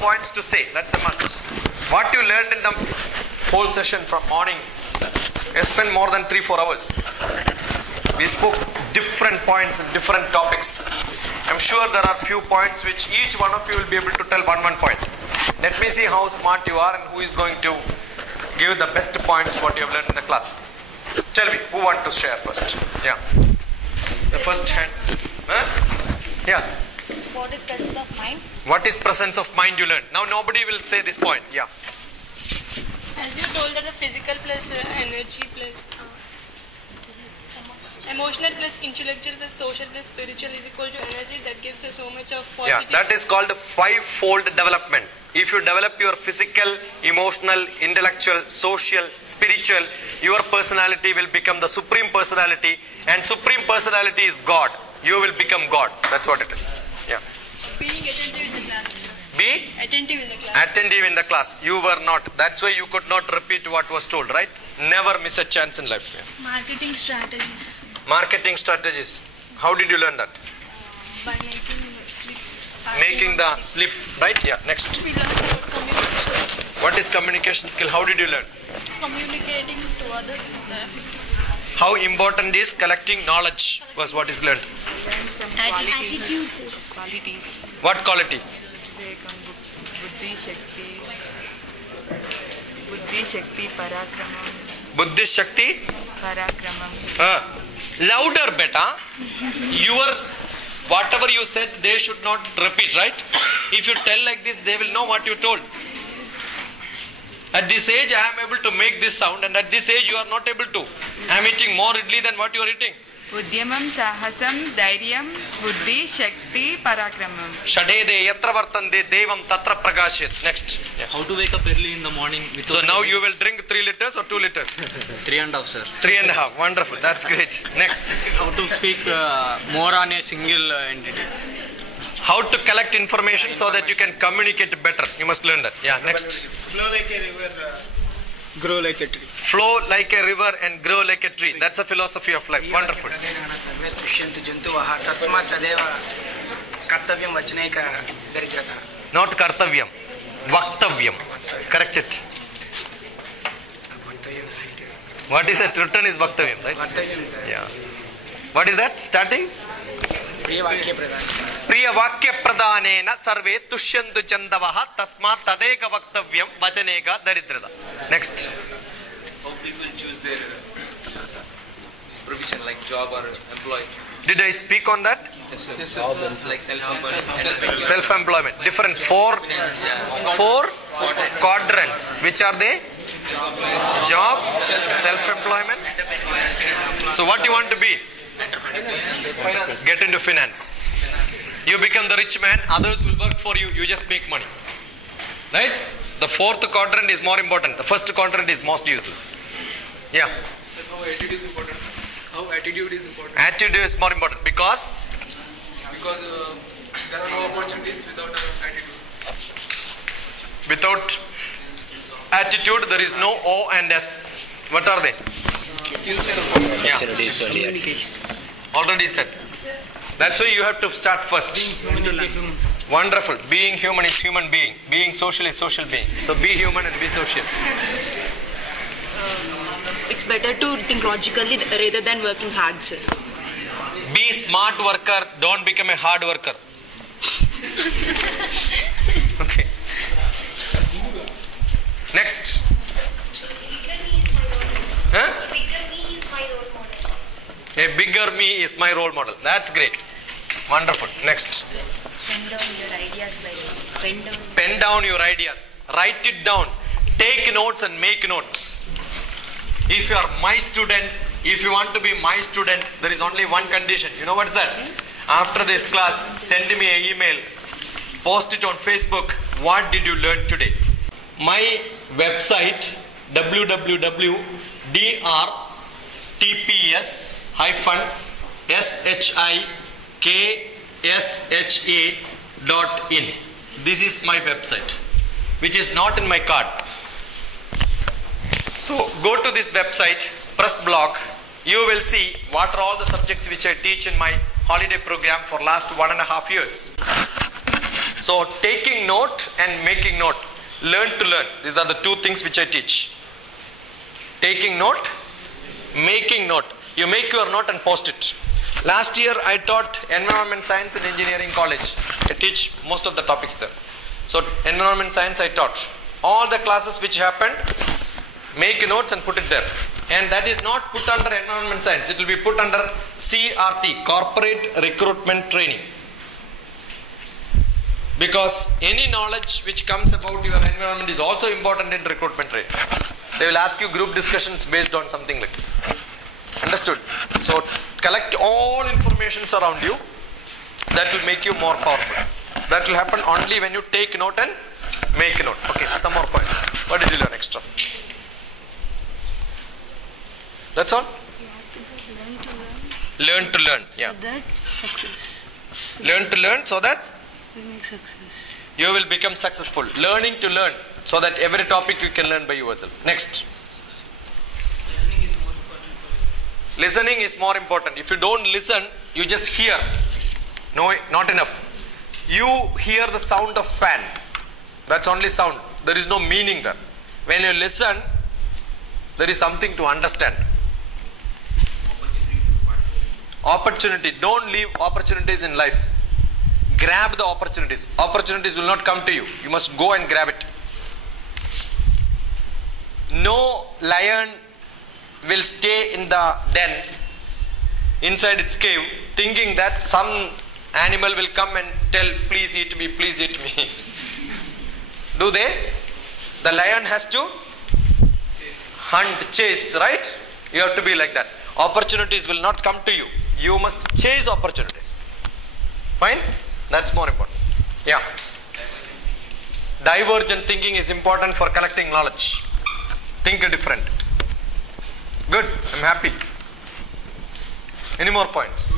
points to say. That's a must. What you learned in the whole session from morning, I spent more than 3-4 hours. We spoke different points and different topics. I'm sure there are few points which each one of you will be able to tell one point. Let me see how smart you are and who is going to give the best points what you have learned in the class. Tell me, who want to share first? Yeah. The first hand. Huh? Yeah. What is presence of mind? What is presence of mind you learned? Now nobody will say this point. Yeah. As you told that the physical plus energy plus emotional plus intellectual plus social plus spiritual is equal to energy, that gives us so much of positive. Yeah, that is called five-fold development. If you develop your physical, emotional, intellectual, social, spiritual, your personality will become the supreme personality, and supreme personality is God. You will become God. That's what it is. Yeah. Being attentive in the class. Be attentive in the class. attentive in the class. You were not. That's why you could not repeat what was told, right? Never miss a chance in life. Yeah. Marketing strategies. Marketing strategies. How did you learn that? By making slips. Making the slip, right? Yeah. Next. We learned about communication. What is communication skill? How did you learn? Communicating to others with the How important is collecting knowledge was what is learned. Attitudes. Qualities. What quality? Buddhi Shakti Parakramam. Buddhi Shakti? Parakramam. Louder, beta. Whatever you said, they should not repeat, right? If you tell like this, they will know what you told. At this age, I am able to make this sound, and at this age, you are not able to. I am eating more idli than what you are eating. Udyamam Sahasam Dairyam Buddhi Shakti Parakramam. Shadede yatra vartande devam tatra prakashyat. Next. Yeah. How to wake up early in the morning? So now you will drink 3 liters or 2 liters? 3.5, sir. 3.5. Wonderful. That's great. Next. How to speak more on a single entity? How to collect information so that you can communicate better. You must learn that. Yeah, next. Flow like a river, grow like a tree. Flow like a river and grow like a tree. That's a philosophy of life. Wonderful. Not kartavyam. Vaktavyam. Correct it. What is it? Written is vaktavyam, right? Yeah. What is that? Starting? Priya Vakya Pradhanena Sarve Tushyantu Chandavaha Tasmat Tadeka Vaktavyam Vachaneka Daridrada. Next. How people choose their profession, like job or employees? Did I speak on that? Yes, sir. Like self-employment. Self-employment. Different four quadrants. Which are they? Job, self-employment. So what you want to be? Get into finance. You become the rich man, others will work for you, you just make money. Right? The fourth quadrant is more important. The first quadrant is most useless. Yeah. So how attitude is important? How attitude is important? Attitude is more important because there are no opportunities without attitude. Without attitude there is no O and S. What are they? Skills. Yeah. Already said. That's why you have to start first. Wonderful. Being human is human being. Being social is social being. So be human and be social. It's better to think logically rather than working hard, sir. Be smart worker. Don't become a hard worker. Okay. Next. Huh? A bigger me is my role model. That's great. Wonderful. Next. Pen down your ideas by Pen down your ideas. Write it down. Take notes and make notes. If you are my student, if you want to be my student, there is only one condition. You know what is that? After this class, send me an email. Post it on Facebook. What did you learn today? My website www.drTPS-shikssha.in. This is my website, which is not in my card. So go to this website, press blog. You will see what are all the subjects which I teach in my holiday program for last 1.5 years. So taking note and making note. Learn to learn. These are the two things which I teach. Taking note, making note. You make your note and post it. Last year I taught environment science in engineering college. I teach most of the topics there. So environment science I taught. All the classes which happened, make notes and put it there. And that is not put under environment science. It will be put under CRT, Corporate Recruitment Training. Because any knowledge which comes about your environment is also important in recruitment training. They will ask you group discussions based on something like this. Understood? So collect all information around you. That will make you more powerful. That will happen only when you take note and make note. Okay, some more points. What did you learn extra? That's all? Learn to learn. Yeah. So that success. Learn to learn so that We make success. you will become successful. Learning to learn so that every topic you can learn by yourself. Next. Listening is more important. If you don't listen, you just hear. No, not enough. You hear the sound of fan. That's only sound. There is no meaning there. When you listen, there is something to understand. Opportunity. Don't leave opportunities in life. Grab the opportunities. Opportunities will not come to you. You must go and grab it. No lion will stay in the den inside its cave thinking that some animal will come and tell, please eat me, please eat me. Do they? The lion has to hunt, chase, right? You have to be like that. Opportunities will not come to you. You must chase opportunities. Fine? That's more important. Yeah. Divergent thinking is important for collecting knowledge. Think different. Good. I'm happy. Any more points?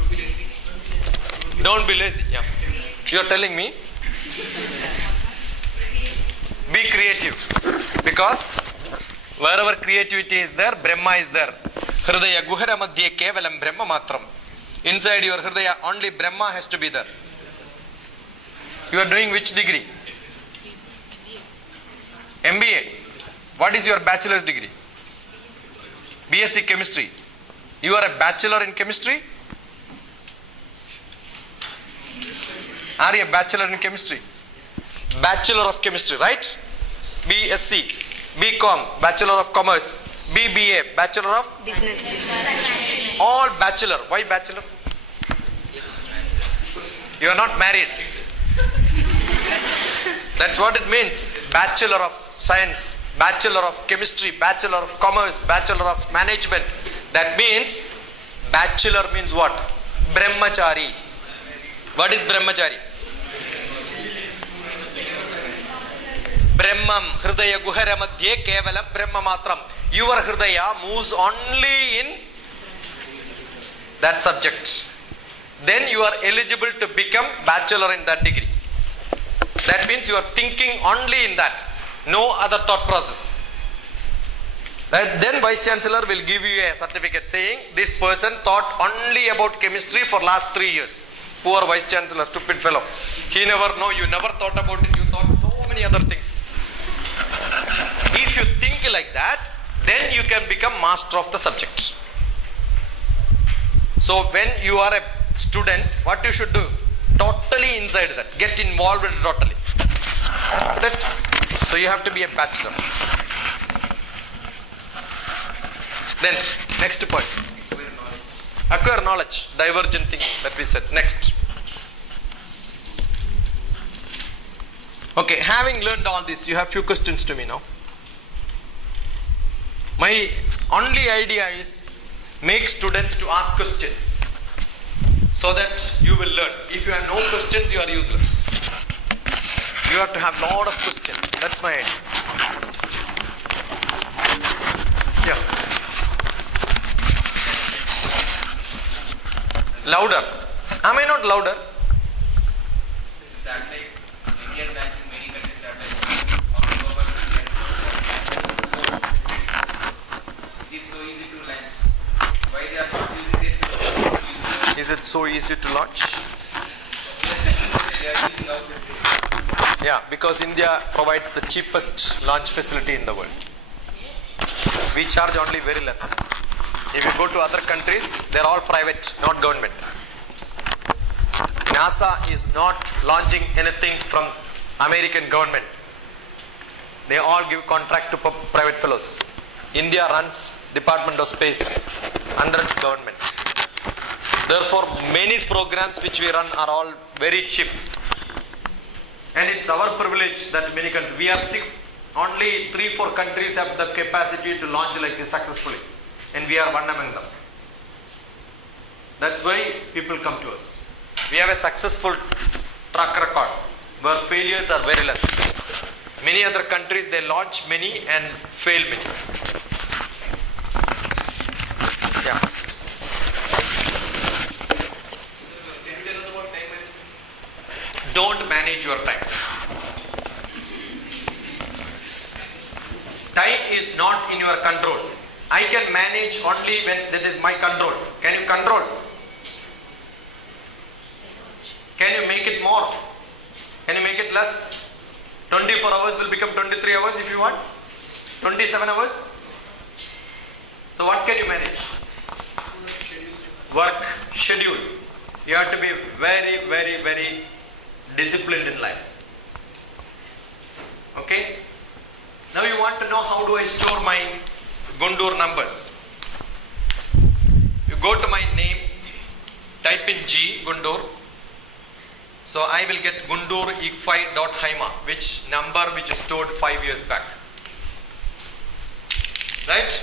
Don't be lazy. Yeah. You're telling me? Be creative. Because wherever creativity is there, Brahma is there. Hridaya guhara madhye kevalam Brahma matram. Inside your Hridaya, only Brahma has to be there. You are doing which degree? MBA. What is your bachelor's degree? BSc Chemistry. You are a bachelor in chemistry? Are you a bachelor in chemistry? Bachelor of chemistry, right? BSc, BCom, Bachelor of Commerce, BBA, Bachelor of Business. all bachelor. Why bachelor? You are not married. That's what it means. Bachelor of Science, Bachelor of Chemistry, Bachelor of Commerce, Bachelor of Management. That means, bachelor means what? Brahmachari. What is Brahmachari? Brahmam, Hridaya Guhara Madhye Kevalam Brahma Matram. Your Hridaya moves only in that subject. Then you are eligible to become bachelor in that degree. That means you are thinking only in that. No other thought process. Then Vice Chancellor will give you a certificate saying this person thought only about chemistry for last 3 years. Poor Vice Chancellor, stupid fellow. He never know, you never thought about it, you thought so many other things. If you think like that, then you can become master of the subject. So when you are a student, what you should do? Totally inside that. Get involved in it totally. So you have to be a bachelor. Then, next point. Acquire knowledge. Divergent thinking that we said. Next. Okay, having learned all this, you have few questions to me now. My only idea is make students to ask questions so that you will learn. If you have no questions, you are useless. You have to have lot of questions. That's my idea. Yeah. Louder. Am I not louder? Satellite, Indian branch in many countries satellite. It is so easy to launch. Why they are not using it? Is it so easy to launch? They are using out Yeah, because India provides the cheapest launch facility in the world. We charge only very less. If you go to other countries, they're all private, not government. NASA is not launching anything from American government. They all give contract to private fellows. India runs Department of Space under government. Therefore, many programs which we run are all very cheap. And it's our privilege that many countries, we are only 3-4 countries have the capacity to launch like this successfully. And we are one among them. That's why people come to us. We have a successful track record where failures are very less. Many other countries, they launch many and fail many. Yeah. Can you tell us about time management? Don't manage your time. Time is not in your control. I can manage only when that is my control. Can you control? Can you make it more? Can you make it less? 24 hours will become 23 hours if you want. 27 hours. So what can you manage? Work schedule. You have to be very, very, very disciplined in life. Okay? Now you want to know how do I store my guntur numbers. You go to my name, type in G, guntur. So I will get guntur ikfai.haima, which number which is stored 5 years back. Right?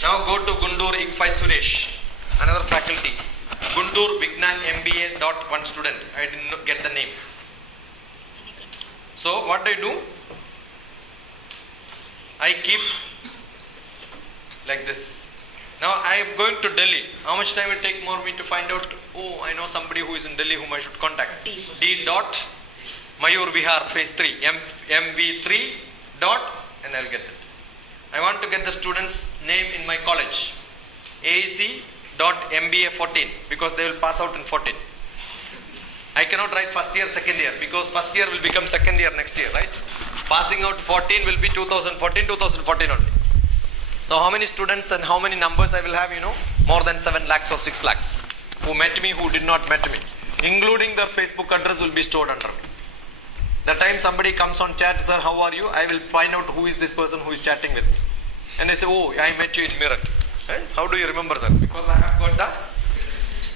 Now go to guntur ikfai Suresh, another faculty. Guntur vignan MBA dot one student. I didn't get the name. So what do? I keep like this. Now I am going to Delhi. How much time will it take more me to find out? Oh, I know somebody who is in Delhi whom I should contact. D dot Mayur Vihar phase 3 MV3 dot and I will get it. I want to get the student's name in my college. AEC dot MBA 14 because they will pass out in 14. I cannot write first year, second year because first year will become second year next year, right? Passing out 14 will be 2014 only. So how many students and how many numbers I will have, you know? More than 7 lakhs or 6 lakhs. Who met me, who did not met me. Including their Facebook address will be stored under me. The time somebody comes on chat, sir, how are you? I will find out who is this person who is chatting with me. And I say, oh, I met you in Meerut. Right? How do you remember, sir? Because I have got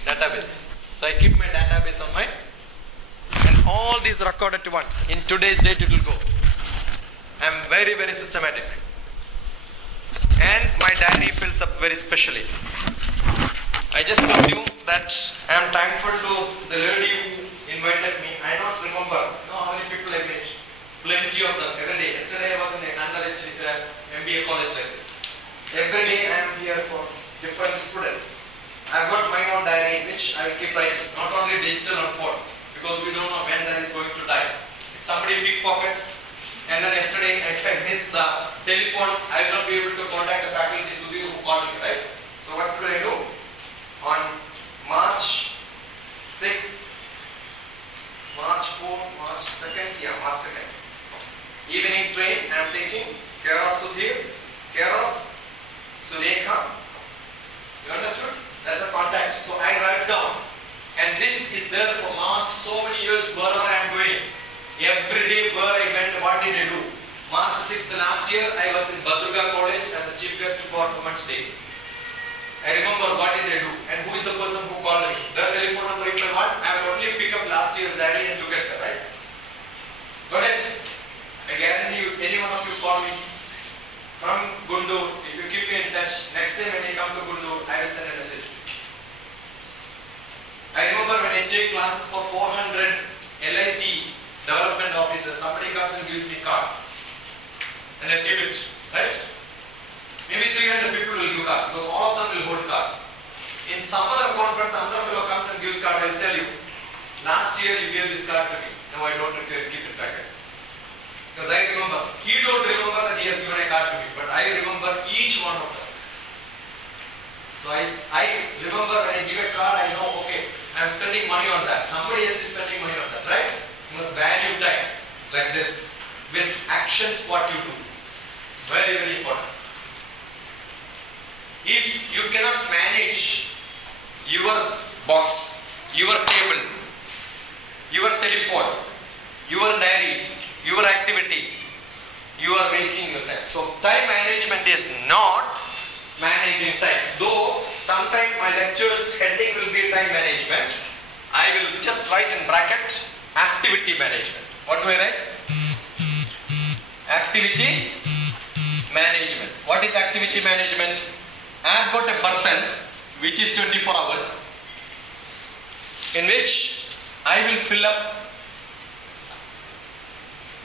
the database. So I keep my database on my, and all these record at one. In today's date it will go. I am very, very systematic. And my diary fills up very specially. I just told you that I am thankful to the lady who invited me. I don't remember how many people I met. Plenty of them every day. Yesterday I was in another MBA college like this. Every day I am here for different students. I have got my own diary which I will keep writing. Not only digital on phone because we don't know when that is going to die. If somebody pickpockets and then yesterday if I miss the telephone, I will not be able to contact the faculty Sudhir who called me, right? So what do I do? On March 6th, March 4th, March 2nd, yeah, March 2nd. Evening train, I am taking care of Sudhir, care of Sudhekha. You understood? That's a contact. So I write down. And this is there for last so many years wherever I am going. Every day where I went, what did I do? March 6th last year, I was in Badruga College as a chief guest for Women's Day. I remember what did I do and who is the person who called me. The telephone number if I want, I will only pick up last year's diary and look at that, right? Got it? I guarantee you, any one of you call me from Guntur, if you keep me in touch, next time when you come to Guntur, I will send a message. I remember when I take classes for 400 LIC development officers, somebody comes and gives me card. And I keep it, right? Maybe 300 people will give card because all of them will hold card. In some other conference, another fellow comes and gives card, I will tell you, last year you gave this card to me. Now I don't keep it back. Because I remember, he don't remember that he has given a card to me, but I remember each one of them. So I remember when I give a card, I know, okay, I am spending money on that. Somebody else is spending money on that, right? You must value time. actions what you do. Very, very important. If you cannot manage your box, your table, your telephone, your diary, your activity, you are wasting your time. So time management is not managing time. Though sometimes my lecture's heading will be time management, I will just write in bracket activity management. What do I write? Activity management. What is activity management? I have got a burden which is 24 hours in which I will fill up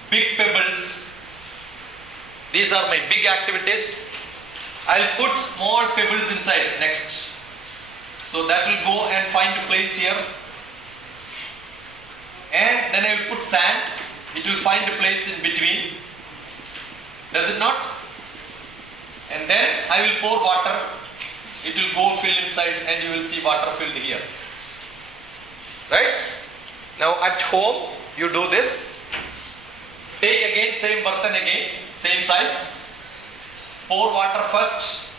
big pebbles. These are my big activities. I'll put small pebbles inside next. So that will go and find a place here. And then I will put sand. It will find a place in between. Does it not? And then I will pour water. It will go fill inside and you will see water filled here. Right? Now at home you do this. Take again same burden again, same size. Pour water first.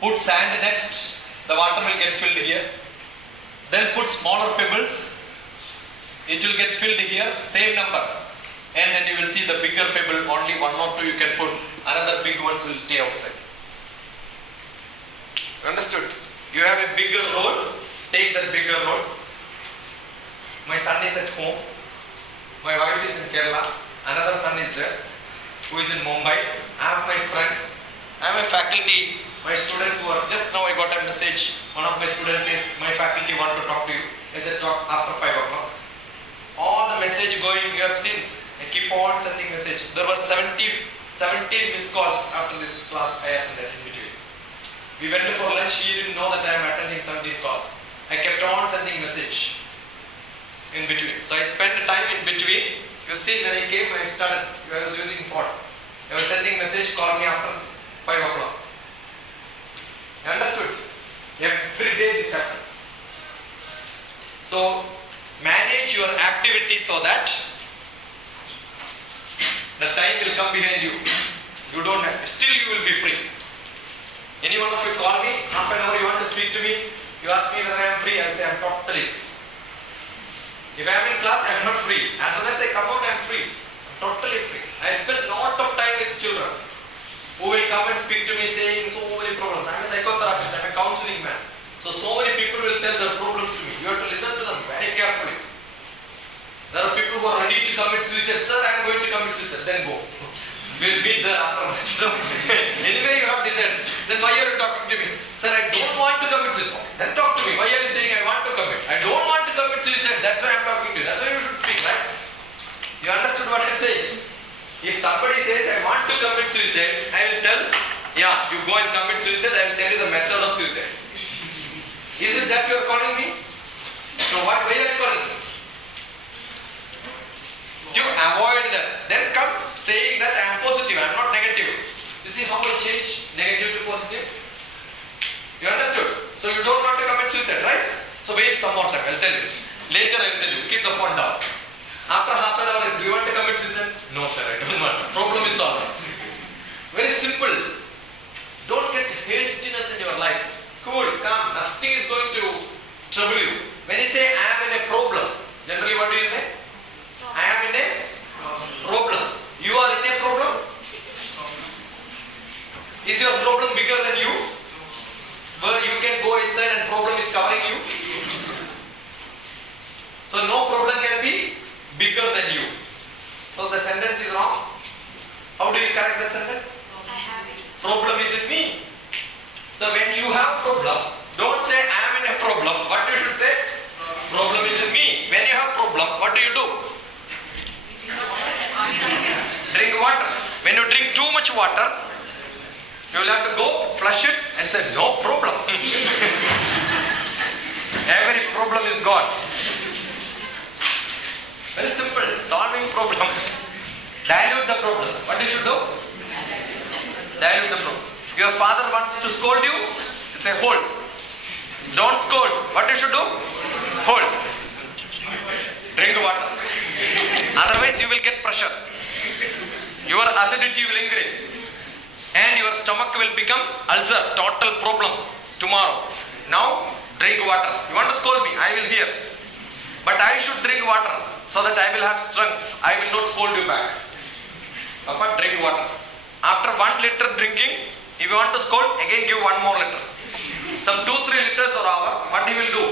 Put sand next. The water will get filled here. Then put smaller pebbles. It will get filled here, same number. And then you will see the bigger pebble, only one or two you can put. Another big ones will stay outside. Understood? You have a bigger roll, take that bigger roll. My son is at home. My wife is in Kerala. Another son is there, who is in Mumbai. I have my friends. I have a faculty. My students who are, just now I got a message. One of my students is, my faculty want to talk to you. I said talk after 5 o'clock. All the message going, you have seen. I keep on sending message. There were 17 missed calls after this class I attended in between. We went for lunch, he didn't know that I am attending 17 calls. I kept on sending message in between. So I spent time in between. You see, when I came, I was using phone. I was sending message, call me after 5 o'clock. You understood? Every day this happens. So, manage your activity so that the time will come behind you. You don't have, still you will be free. Any one of you call me, half an hour you want to speak to me, you ask me whether I am free, I will say I am totally free. If I am in class, I am not free. As soon as I come out, I am free. I am totally free. I spend a lot of time with children who will come and speak to me saying so many problems. I am a psychotherapist, I am a counseling man. So many people will tell their problems to me. You have to listen to them very carefully. There are people who are ready to commit suicide. Sir, I am going to commit suicide. Then go. We'll meet there afterwards. So, anyway you have decided. Then why are you talking to me? Sir, I don't want to commit suicide. Then talk to me. Why are you saying I want to commit? I don't want to commit suicide. That's why I am talking to you. That's why you should speak, right? You understood what I am saying? If somebody says I want to commit suicide, I will tell, yeah, you go and commit suicide. I will tell you the method of suicide. Is it that you are calling me? So why are you calling me? You avoid that. Then come saying that I am positive, I am not negative. You see how I change negative to positive? You understood? So you don't want to commit suicide, right? So wait some more time, I will tell you. Later I will tell you, keep the phone down. After half an hour, do you want to commit suicide? No sir, I don't want. Problem is solved. Very simple. Don't get hastiness in your life. Cool, calm, nothing is going to trouble you. When you say I am in a problem, generally what do you say? I am in a problem. You are in a problem? Is your problem bigger than you? Where you can go inside and problem is covering you? So no problem can be bigger than you. So the sentence is wrong. How do you correct that sentence? I have it. Problem is in me. So when you have problem, don't say I am in a problem. What you should say? Problem is in me. When you have problem, what do you do? Drink water. When you drink too much water, you will have to go flush it and say no problem. Every problem is gone. Very simple. Solving problem. Dilute the problem. What you should do? Dilute the problem. Your father wants to scold you, say hold. Don't scold. What you should do? Hold. Drink water. Otherwise you will get pressure. your acidity will increase and your stomach will become ulcer, total problem tomorrow. Now drink water. You want to scold me? I will hear. But I should drink water so that I will have strength. I will not scold you back. Papa, drink water. After 1 liter drinking, if you want to scold, again give 1 more liter. Some 2-3 liters or hour, what he will do?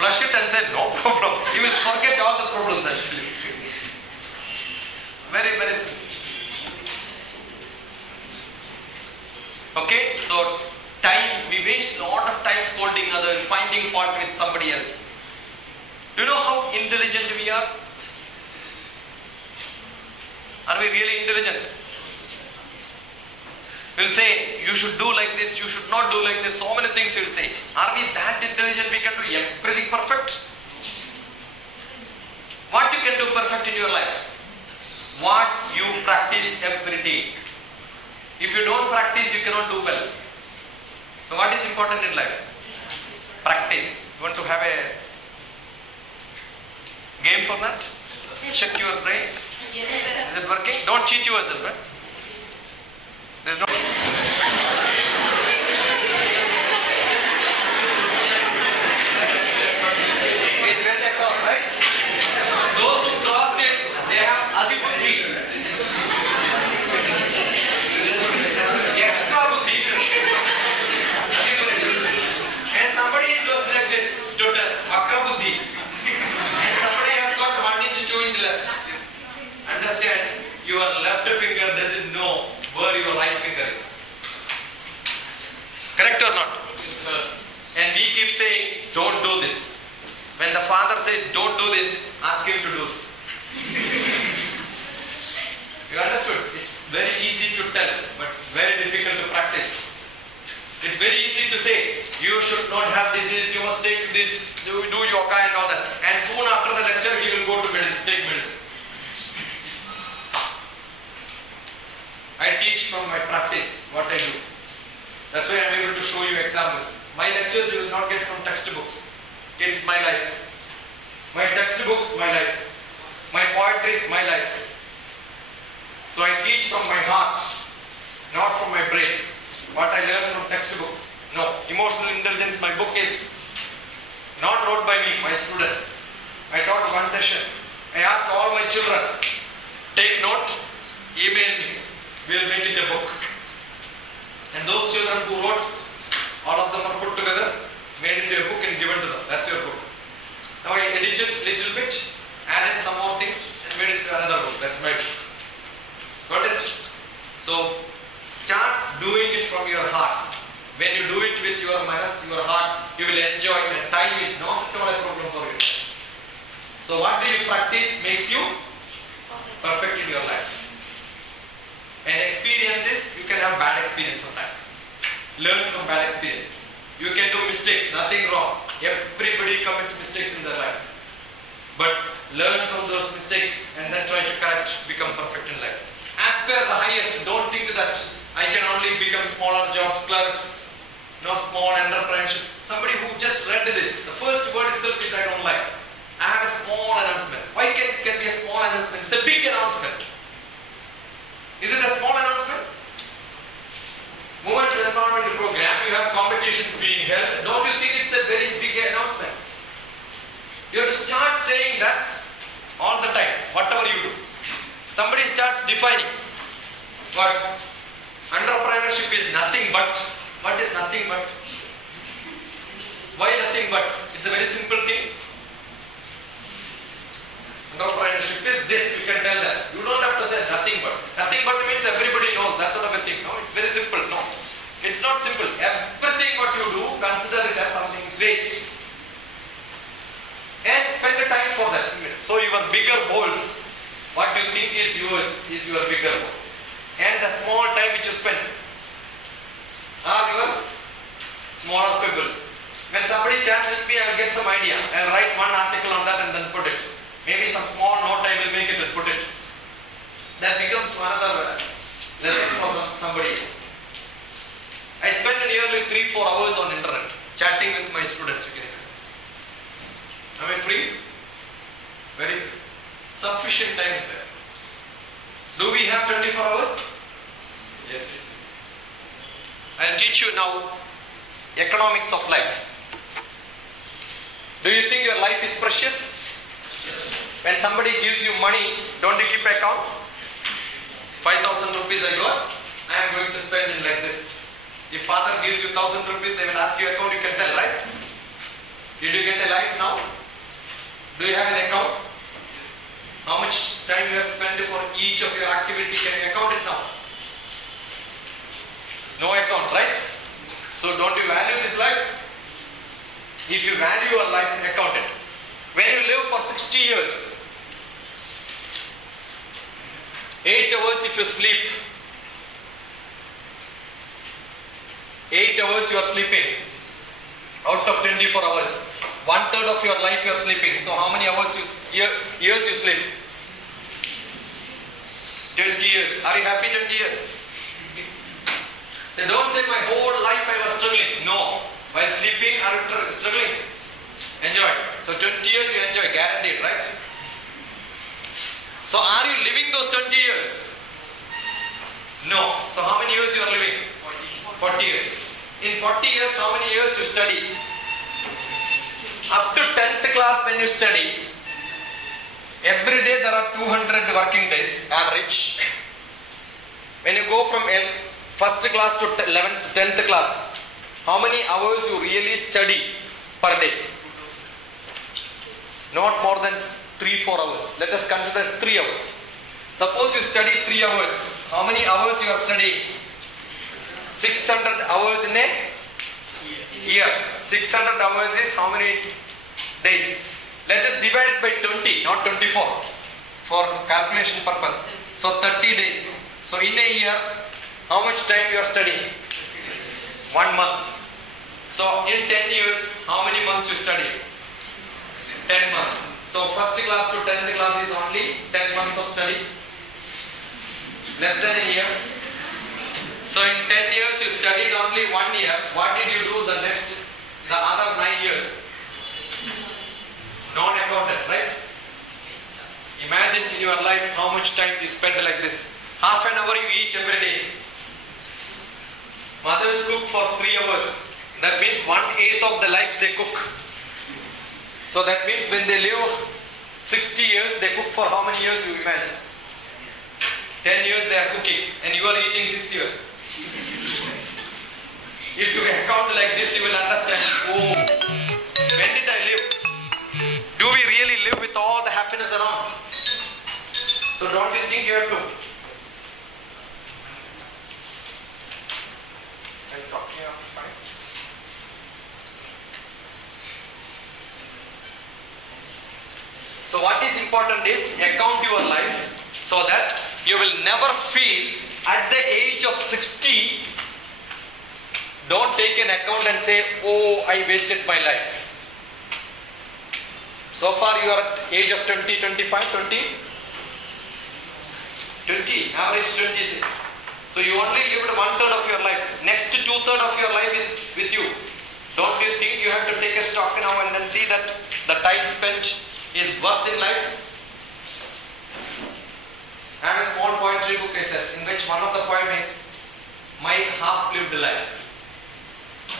Flush it and say no problem. He will forget all the problems actually. Very, very simple. Okay, so time, we waste a lot of time scolding others, finding fault with somebody else. Do you know how intelligent we are? Are we really intelligent? We'll say, you should do like this, you should not do like this, so many things we'll say. Are we that intelligent we can do everything perfect? What you can do perfect in your life? What you practice every day. If you don't practice, you cannot do well. So what is important in life? Practice. You want to have a game for that? Check your brain. Yes, sir. Is it working? Don't cheat yourself, right? There's no... Right? Those who crossed it, they have adibuddhi. Extra buddhi. And somebody is just like this, total, vakra buddhi. And somebody has got 1 inch, 2 inch less. Understand? Your left finger doesn't know where your right finger is. Correct or not? Yes, sir. And we keep saying, don't do this. When the father says, don't do this, ask him to do this. You understood? It's very easy to tell, but very difficult to practice. It's very easy to say, you should not have disease, you must take this, do yoga and all that. And soon after the lecture, he will go to take medicines. I teach from my practice what I do. That's why I'm able to show you examples. My lectures you will not get from textbooks. It's my life. My textbooks, my life. My poetry is my life. So I teach from my heart, not from my brain. What I learn from textbooks. No. Emotional intelligence, my book is not wrote by me, my students. I taught 1 session. I asked all my children, take note, email me. We'll make it a book. And those children who wrote, all of them are put together, made it a book and given to them. That's your book. Now I edited it a little bit, added some more things and made it another book. That's my book. Got it? So start doing it from your heart. When you do it with your manas, your heart, you will enjoy it. And time is not at all a problem for you. So what do you practice makes you perfect in your life. And experiences, you can have bad experience sometimes. Learn from bad experience. You can do mistakes, nothing wrong. Everybody commits mistakes in their life. But learn from those mistakes and then try to correct, become perfect in life. Aspire the highest. Don't think that I can only become smaller jobs, clerks, no small entrepreneurship. Somebody who just read this, the first word itself is I don't like. I have a small announcement. Why can it be a small announcement? It's a big announcement. Is it a small announcement? Women's Empowerment Program, you have competitions being held. Don't you think it's a very big announcement? You have to start saying that all the time, whatever you do. Somebody starts defining what entrepreneurship is nothing but. What is nothing but? Why nothing but? It's a very simple thing. Entrepreneurship is this, you can tell that. You don't have to say nothing but. Nothing but means everybody knows, that sort of a thing. No, it's very simple. No, it's not simple. Everything what you do, consider it as something great. And spend the time for that. So your bigger goals, what you think is yours, is your bigger goal. And the small time which you spend are your smaller pebbles. When somebody chats with me, I will get some idea. I will write one article on that and then put it. Maybe some small note I will make it and put it. That becomes another lesson for somebody else. I spend nearly 3-4 hours on internet chatting with my students. Am I free? Very free. Sufficient time there. Do we have 24 hours? Yes. I'll teach you now economics of life. Do you think your life is precious? Yes. When somebody gives you money, don't you keep account? 5,000 rupees I got, I am going to spend it like this. If father gives you 1,000 rupees, they will ask you account, you can tell, right? Did you get a life now? Do you have an account? How much time you have spent for each of your activity, can you account it now? No account, right? So don't you value this life? If you value your life, account it. When you live for 60 years, 8 hours if you sleep, 8 hours you are sleeping out of 24 hours. 1/3 of your life you are sleeping. So how many hours years you sleep? 20 years. Are you happy 20 years? They don't say my whole life I was struggling. No. While sleeping I was struggling. Enjoy. So 20 years you enjoy. Guaranteed, right? So are you living those 20 years? No. So how many years you are living? 40 years. In 40 years, how many years you study? Up to 10th class when you study, every day there are 200 working days, average. When you go from first class to 11th, 10th class, how many hours you really study per day? Not more than 3-4 hours. Let us consider 3 hours. Suppose you study 3 hours. How many hours you are studying? 600 hours in a year. 600 hours is how many days? Let us divide it by 20, not 24, for calculation purpose. So 30 days. So in a year, how much time you are studying? 1 month. So in 10 years, how many months you study? 10 months. So first class to 10th class is only 10 months of study. Less than a year. So in 10 years you studied only 1 year. What did you do the other 9 years? Non-accounted, right? Imagine in your life how much time you spend like this. Half an hour you eat every day. Mothers cook for 3 hours. That means 1/8 of the life they cook. So that means when they live 60 years, they cook for how many years you imagine? 10 years they are cooking and you are eating 6 years. If you account like this, you will understand, oh, when did I live? Do we really live with all the happiness around? So don't you think you have to? So what is important is account your life so that you will never feel at the age of 60, don't take an account and say, oh, I wasted my life. So far you are at age of 20, 25, 20? 20, average 20. So you only lived 1/3 of your life. Next 2/3 of your life is with you. Don't you think you have to take a stock now and then see that the time spent is worth in life? I have a small poetry book, I said, in which one of the poem is my half-lived life.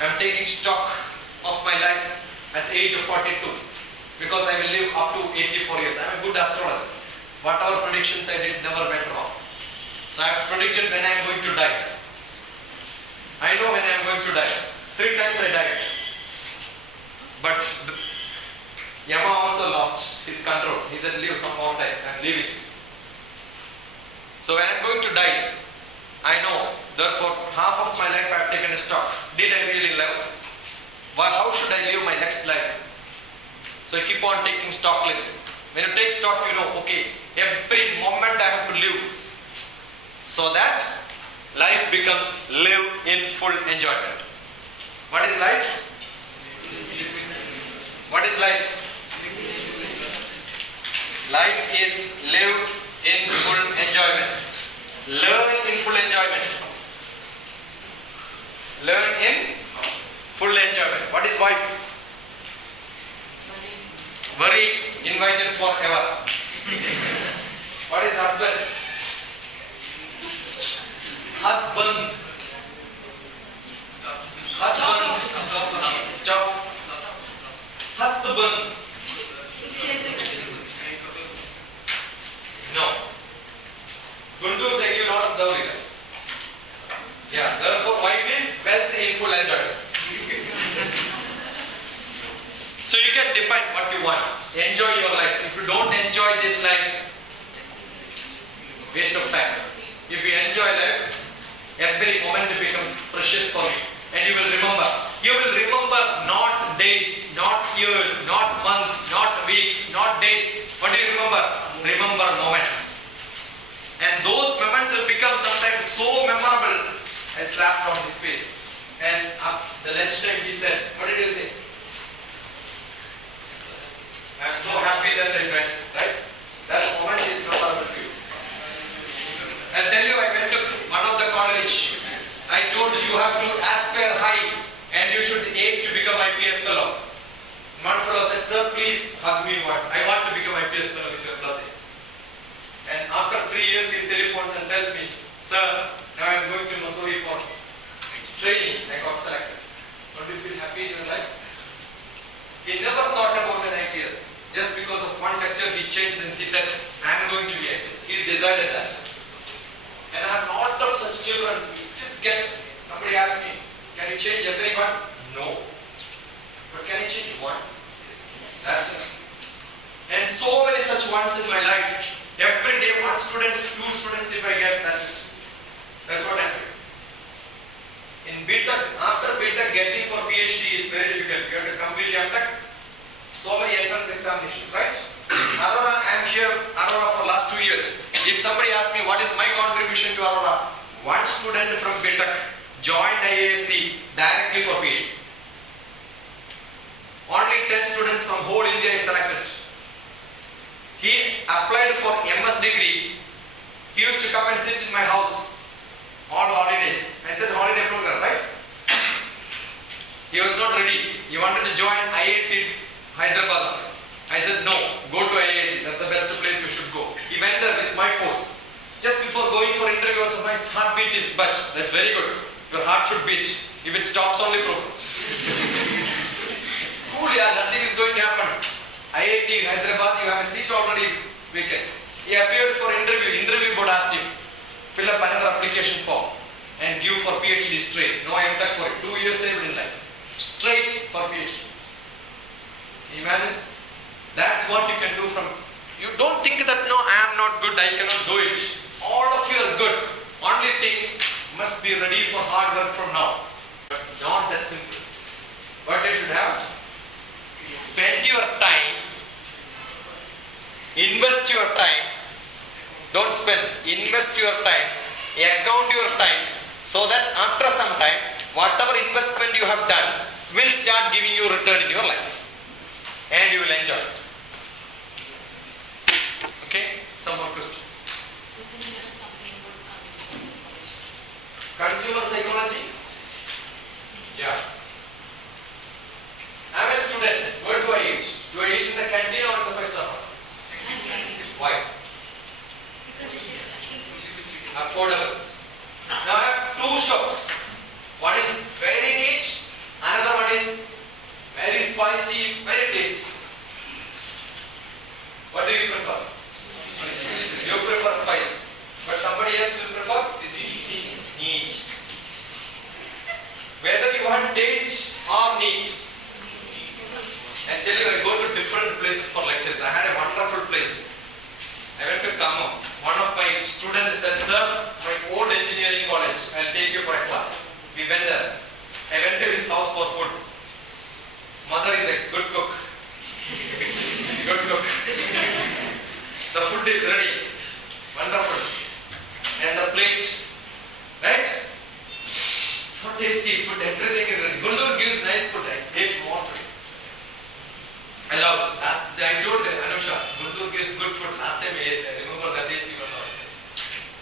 I am taking stock of my life at the age of 42 because I will live up to 84 years. I am a good astrologer. Whatever predictions I did never went wrong. So I have predicted when I am going to die. I know when I am going to die. 3 times I died. But Yama also lost his control. He said, live some more time. I am leaving. So when I am going to die, I know, therefore, half of my life I have taken a stock. Did I really live? Well, how should I live my next life? So you keep on taking stock like this. When you take stock, you know, okay, every moment I have to live. So that life becomes live in full enjoyment. What is life? What is life? Life is live in full enjoyment. Learn in full enjoyment. Learn in full enjoyment. What is wife? Worry, invited forever. What is husband? Husband. Husband. Stop. Husband. No. Guntur, they give a lot of dowry. Yeah, therefore wife is wealth in full enjoyment. So you can define what you want. Enjoy your life. If you don't enjoy this life, waste of time. If you enjoy life, every moment becomes precious for you. And you will remember. You will remember not days, not years, not months, not weeks, not days. What do you remember? Remember moments. And those moments will become sometimes so memorable. I slapped on his face. And at the lunchtime he said, what did you say? I am so happy that I went, right? That moment is memorable to you. I'll tell you, I went to one of the college. I told you have to aspire high and you should aim to become IPS fellow. One fellow said, sir, please hug me once. I want to become IPS fellow with your blessing. And after 3 years he telephones and tells me, sir, now I am going to Missouri for training. I got selected. Don't you feel happy in your life? He never thought about an IPS. Just because of one lecture he changed and he said, I am going to be IPS. He decided that. And I have not of such children. Just get, somebody asked me, can you change everyone? No. But can you change one? That's it. And so many such ones in my life. Every day, 1 student, 2 students if I get, that's it. That's what I do. In BTech, after BTech, getting for PhD is very difficult. You have to complete MTech. So many entrance examinations, right? Aurora, I am here, Aurora for last 2 years. If somebody asks me what is my contribution to Aurora, 1 student from BTech joined IASC directly for PhD. Only 10 students from whole India is selected. He applied for MS degree. He used to come and sit in my house all holidays. I said holiday program, right? He was not ready. He wanted to join IIT Hyderabad. I said no, go to IISc. That's the best place you should go. He went there with my force. Just before going for interview also my heartbeat is budged. That's very good. Your heart should beat. If it stops only problem. Cool, yeah, nothing is going to happen. IIT Hyderabad, you have a seat already vacant. He appeared for interview. Interview board asked him, fill up another application form and give for PhD straight. No MTech for it. 2 years saved in life. Straight for PhD. Imagine. That's what you can do from. You don't think that no, I am not good, I cannot do it. All of you are good. Only thing, must be ready for hard work from now. But not that simple. What you should have? Spend your time. Invest your time. Don't spend. Invest your time. Account your time. So that after some time, whatever investment you have done will start giving you return in your life. And you will enjoy. Okay? Some more questions. So can you tell us something about Consumer psychology? Yeah. I'm a student. Where do I eat? Do I eat in the canteen or in the restaurant? Why? Because it is cheap. Affordable. Now I have 2 shops. One is very neat. Another one is very spicy, very tasty. What do you prefer? You prefer spicy. But somebody else will prefer neat. Whether you want taste or neat. I tell you, I go to different places for lectures. I had a wonderful place. I went to Khammam. One of my students said, sir, my old engineering college, I'll take you for a class. We went there. I went to his house for food. Mother is a good cook. Good cook. The food is ready. Wonderful. And the plate, right? So tasty food, everything is ready. Guntur gives nice food. I take more food. I love. I told Anusha, Guntur gives good food. Last time I ate, I remember that taste you were not.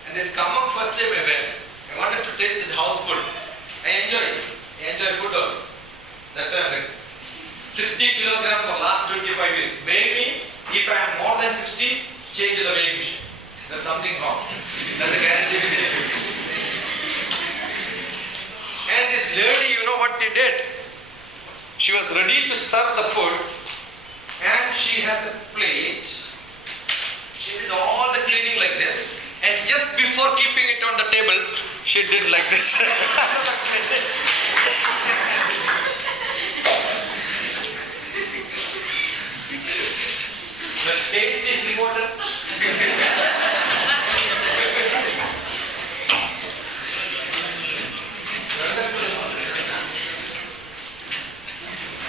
And this Khammam first time I went, I wanted to taste the house food. I enjoy it. I enjoy food also. That's why I'm like this. 60 kilograms for last 25 years. Weigh me, if I am more than 60, change the weighing machine. There's something wrong. That's a guarantee we change. what they did? She was ready to serve the food and she has a plate. She did all the cleaning like this, and just before keeping it on the table, she did like this. The taste is important.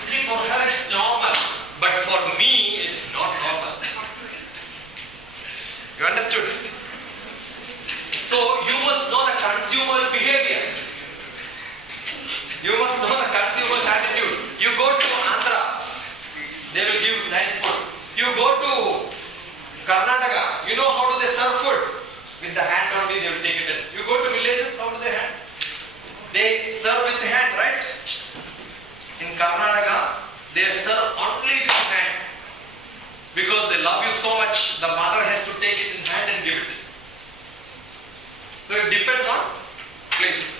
See, for her it's normal, but for me it's not normal. You understood? So you must know the consumer's behavior. You must know the consumer's attitude. You go to Andhra, they will give nice food. You go to Karnataka, you know how do they serve food? With the hand only they will take it in. You go to villages, how do they hand? They serve with the hand, right? In Karnataka, they serve only with the hand. Because they love you so much, the mother has to take it in hand and give it. So it depends on place.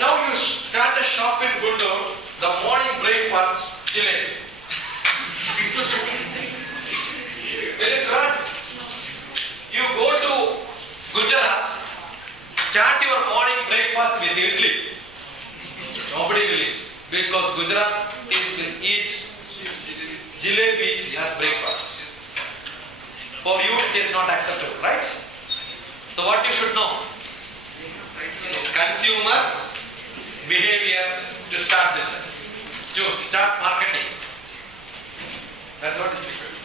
Now you start a shop in Guntur, the morning breakfast, jalebi. Will it run? You go to Gujarat, start your morning breakfast with idli. Nobody will eat. Because Gujarat will eat jalebi as breakfast. For you it is not acceptable, right? So what you should know? Consumer behavior to start business, to start marketing. That's what is different.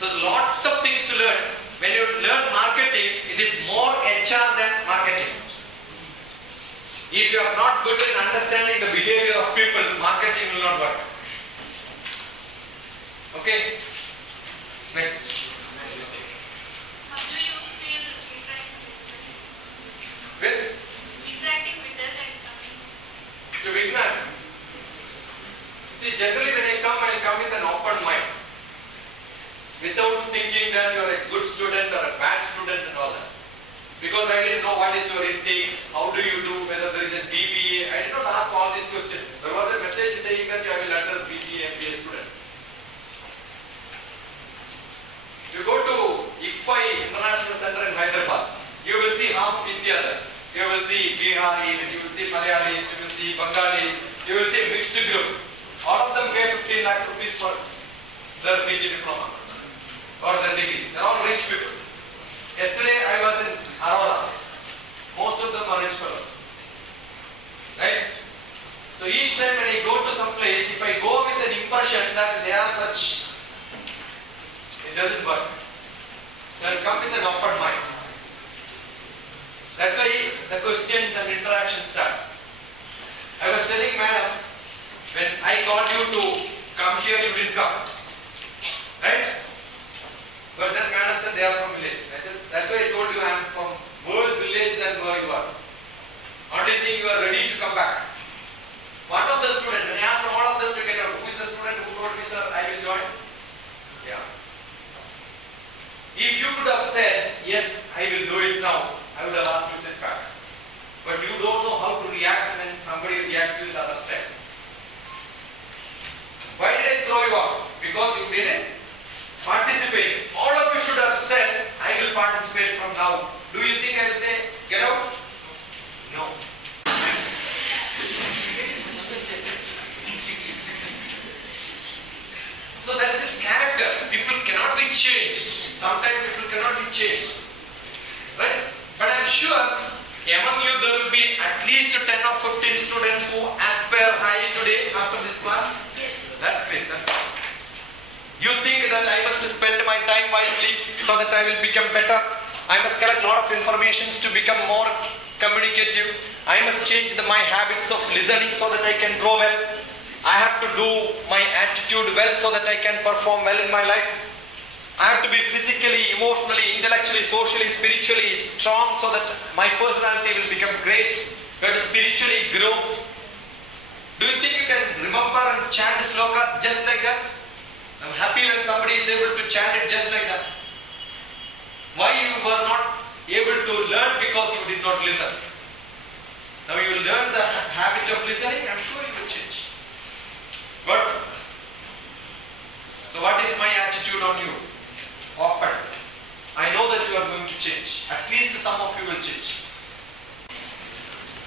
So lots of things to learn. When you learn marketing, it is more HR than marketing. If you are not good in understanding the behavior of people, marketing will not work. Okay? Next. How do you feel interacting with them and coming? To vignan. See, generally when I come with an open mind. Without thinking that you are a good student or a bad student and all that. Because I didn't know what is your intake, how do you do, whether there is a BBA. I did not ask all these questions. There was a message saying that I will address BBA, MBA students. You go to ICFI International Center in Hyderabad, you will see half India there. You will see Biharis, you will see Malayalis, you will see Bengalis, you will see mixed group. All of them pay 15 lakhs rupees for their PG diploma or their degree. They are all rich people. Yesterday I was in Aurora. Most of them are rich fellows. Right? So each time when I go to some place, if I go with an impression that they are such, it doesn't work. So I come with an open mind. That's why the questions and interaction starts. I was telling madam, when I called you to come here, you didn't come. Right? But then madam said they are from village. I said, that's why I told you I am from worse village than where you are. Only thing you are ready to come back. One of the students, when I asked all of them to get out, who is the student who told me, sir, I will join? Yeah. If you could have said, yes, I will do it now, I would have asked you to sit back. But you don't know how to react when somebody reacts with the other step. Why did I throw you out? Because you didn't participate. All of you should have said, I will participate from now. Do you think I will say, get out? No. So that's his character. People cannot be changed. Sometimes people cannot be changed. Right? But I'm sure among you there will be at least 10 or 15 students who aspire high today after this class. Yes. That's great. That's all. You think that I must spend my time wisely so that I will become better. I must collect a lot of information to become more communicative. I must change my habits of listening so that I can grow well. I have to do my attitude well so that I can perform well in my life. I have to be physically, emotionally, intellectually, socially, spiritually strong so that my personality will become great. You have to spiritually grow. Do you think you can remember and chant slokas just like that? I'm happy when somebody is able to chant it just like that. Why you were not able to learn? Because you did not listen. Now you learn the habit of listening, I'm sure you will change. Good? So what is my attitude on you? Open. I know that you are going to change. At least some of you will change.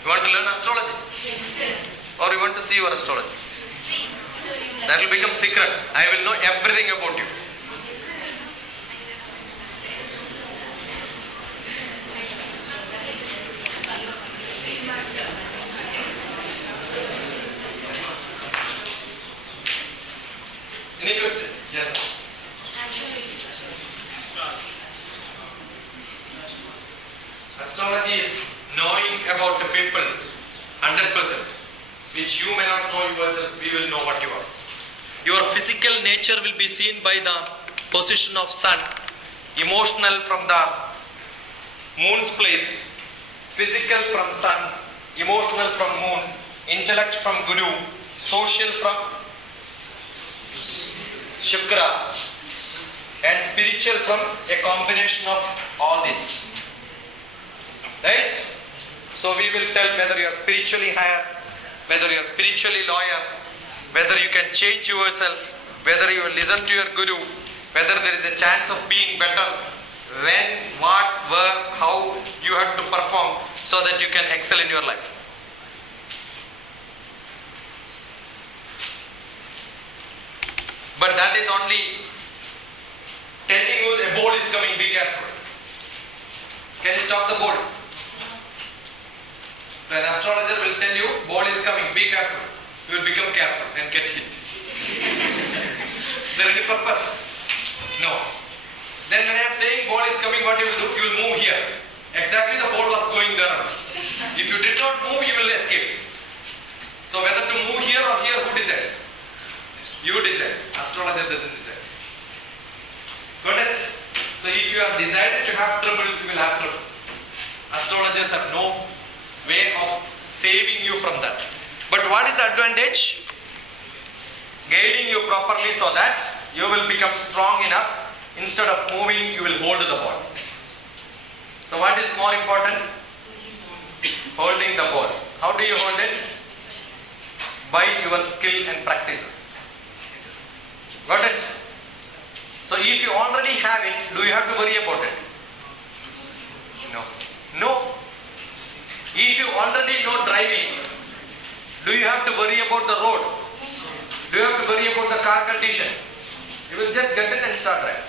You want to learn astrology? Yes. Or you want to see your astrology? That will become secret. I will know everything about you. Any questions? Yes. Astrology is knowing about the people 100%, which you may not know yourself, we will know what you are. Your physical nature will be seen by the position of sun, emotional from the moon's place, physical from sun, emotional from moon, intellect from guru, social from Shukra, and spiritual from a combination of all this. Right? So we will tell whether you are spiritually higher, whether you are spiritually lower, whether you can change yourself, whether you listen to your guru, whether there is a chance of being better, when, what, where, how you have to perform so that you can excel in your life. But that is only telling you a board is coming, be careful. Can you stop the board? So an astrologer will tell you, ball is coming, be careful. You will become careful and get hit. Is there any purpose? No. Then when I am saying ball is coming, what you will do? You will move here. Exactly the ball was going there. If you did not move, you will escape. So whether to move here or here, who decides? You decides. Astrologer doesn't decide. Got it? So if you are decided to have trouble, you will have trouble. Astrologers have no way of saving you from that. But what is the advantage? Guiding you properly so that you will become strong enough. Instead of moving, you will hold the ball. So what is more important? Holding the ball. How do you hold it? By your skill and practices. Got it? So if you already have it, do you have to worry about it? No. No. If you already know driving, do you have to worry about the road? Do you have to worry about the car condition? You will just get in and start driving.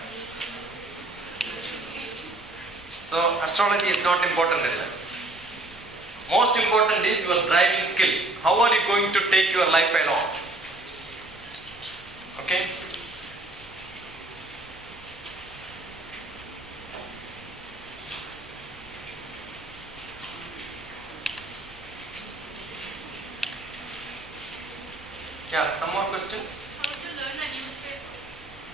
So astrology is not important in life. Most important is your driving skill. How are you going to take your life along? Okay? Yeah, some more questions? How to learn a newspaper?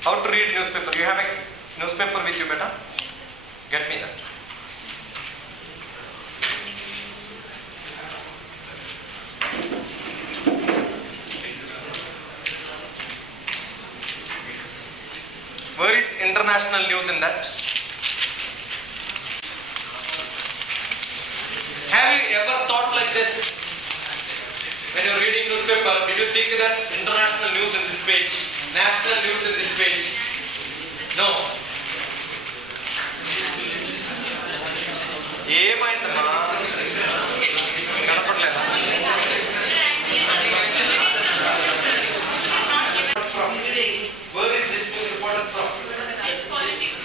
How to read newspaper? You have a newspaper with you, beta? Yes, sir. Get me that. Where is international news in that? Have you ever thought like this? When you are reading newspaper, did you think that international news in this page, national news in this page? No. ఏమైందమ్మా కనపడలేదా? Where is this news reported from? It's politics.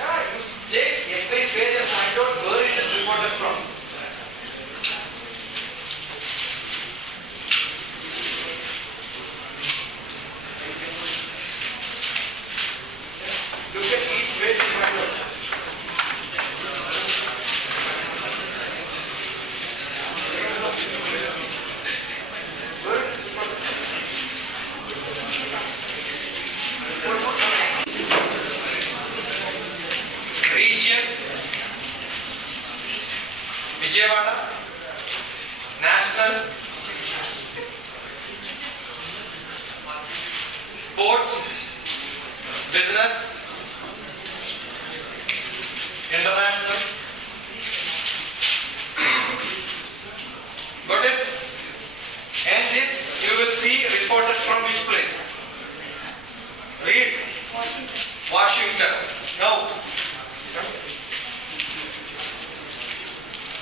Yeah, you take every page and find out where is it reported from. Look at each page and find out. Where is it reported from? Region, Vijayawada, national, sports, business, international,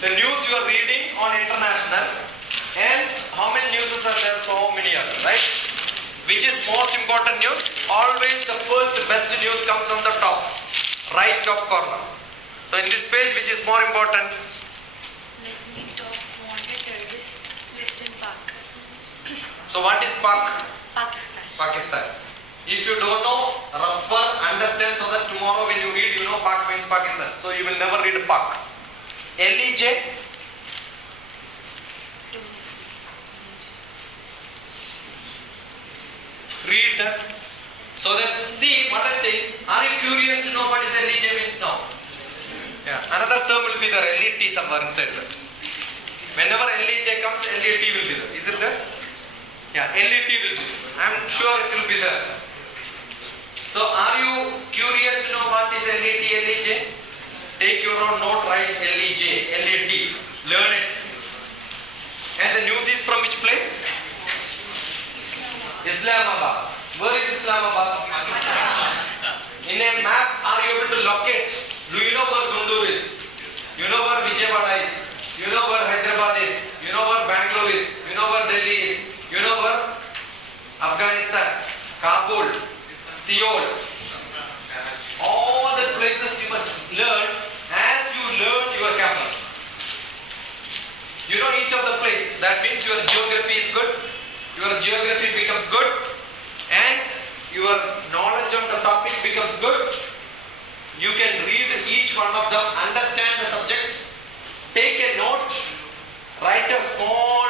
the news you are reading on international, and how many news are there? So many are there, right? Which is most important news? Always the first best news comes on the top, right top corner. So in this page, which is more important? Let me talk wanted terrorist list in Pak. So what is Pak? Pakistan. Pakistan. If you don't know, refer, understand, so that tomorrow when you read, you know Pak means Pakistan. So you will never read Pak. LEJ. Read that. So that, see what I'm saying. Are you curious to know what is LEJ means now? Yeah. Another term will be there, LET somewhere inside there. Whenever LEJ comes, LET will be there. Is it there? Yeah, LET will be there. I'm sure it will be there. So are you curious to know what is LET, LEJ? Take your own note, write LEJ, LET. Learn it. And the news is from which place? Islamabad. Where is Islamabad? In a map, are you able to locate? Do you know where Guntur is? You know where Vijayawada is? You know where Hyderabad is? You know where Bangalore is? You know where Delhi is? You know where Afghanistan, Kabul, Seoul. All the places you must learn as you learn your campus. You know each of the place. That means your geography is good. Your geography becomes good. And your knowledge on the topic becomes good. You can read each one of them, understand the subject, take a note, write a small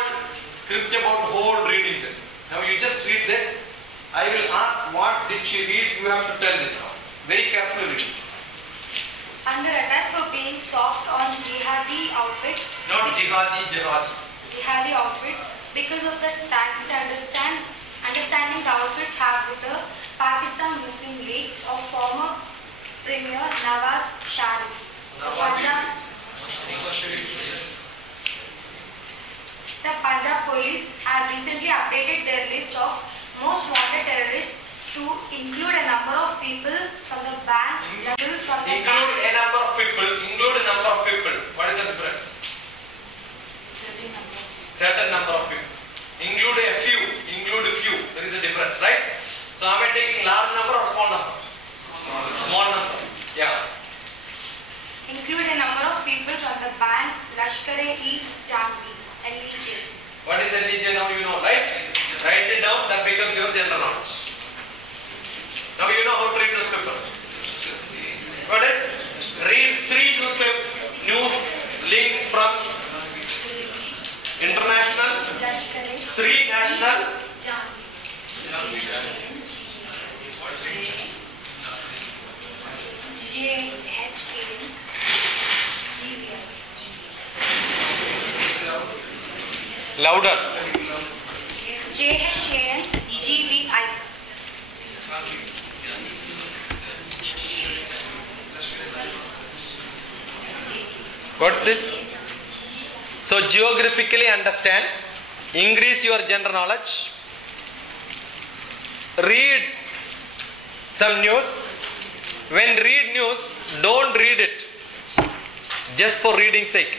script about whole reading this. Now you just read this. I will ask what did she read, you have to tell this now. Very carefully read this. Under attack for being soft on jihadi outfits. Not jihadi, jihadi. Jihadi outfits because of the understanding the outfits have with the Pakistan Muslim League of former Premier Nawaz Sharif. The Punjab police have recently updated their list of most wanted terrorists to include a number of people from the ban. Include a number of people. Include a number of people. What is the difference? Certain number of people. Include a few. Include a few. There is a difference, right? So am I taking large number or small number? Small number. Yeah. Include a number of people from the band Lashkar-e-Jhangvi, LEJ. What is LEJ now you know, right? Write it down, that becomes your general knowledge. Now you know how to read newspaper. Got it? Read 3 newspaper news links from international, 3 national, louder. JHANGVI. Got this? So geographically understand, increase your general knowledge, read some news. When read news, don't read it just for reading's sake.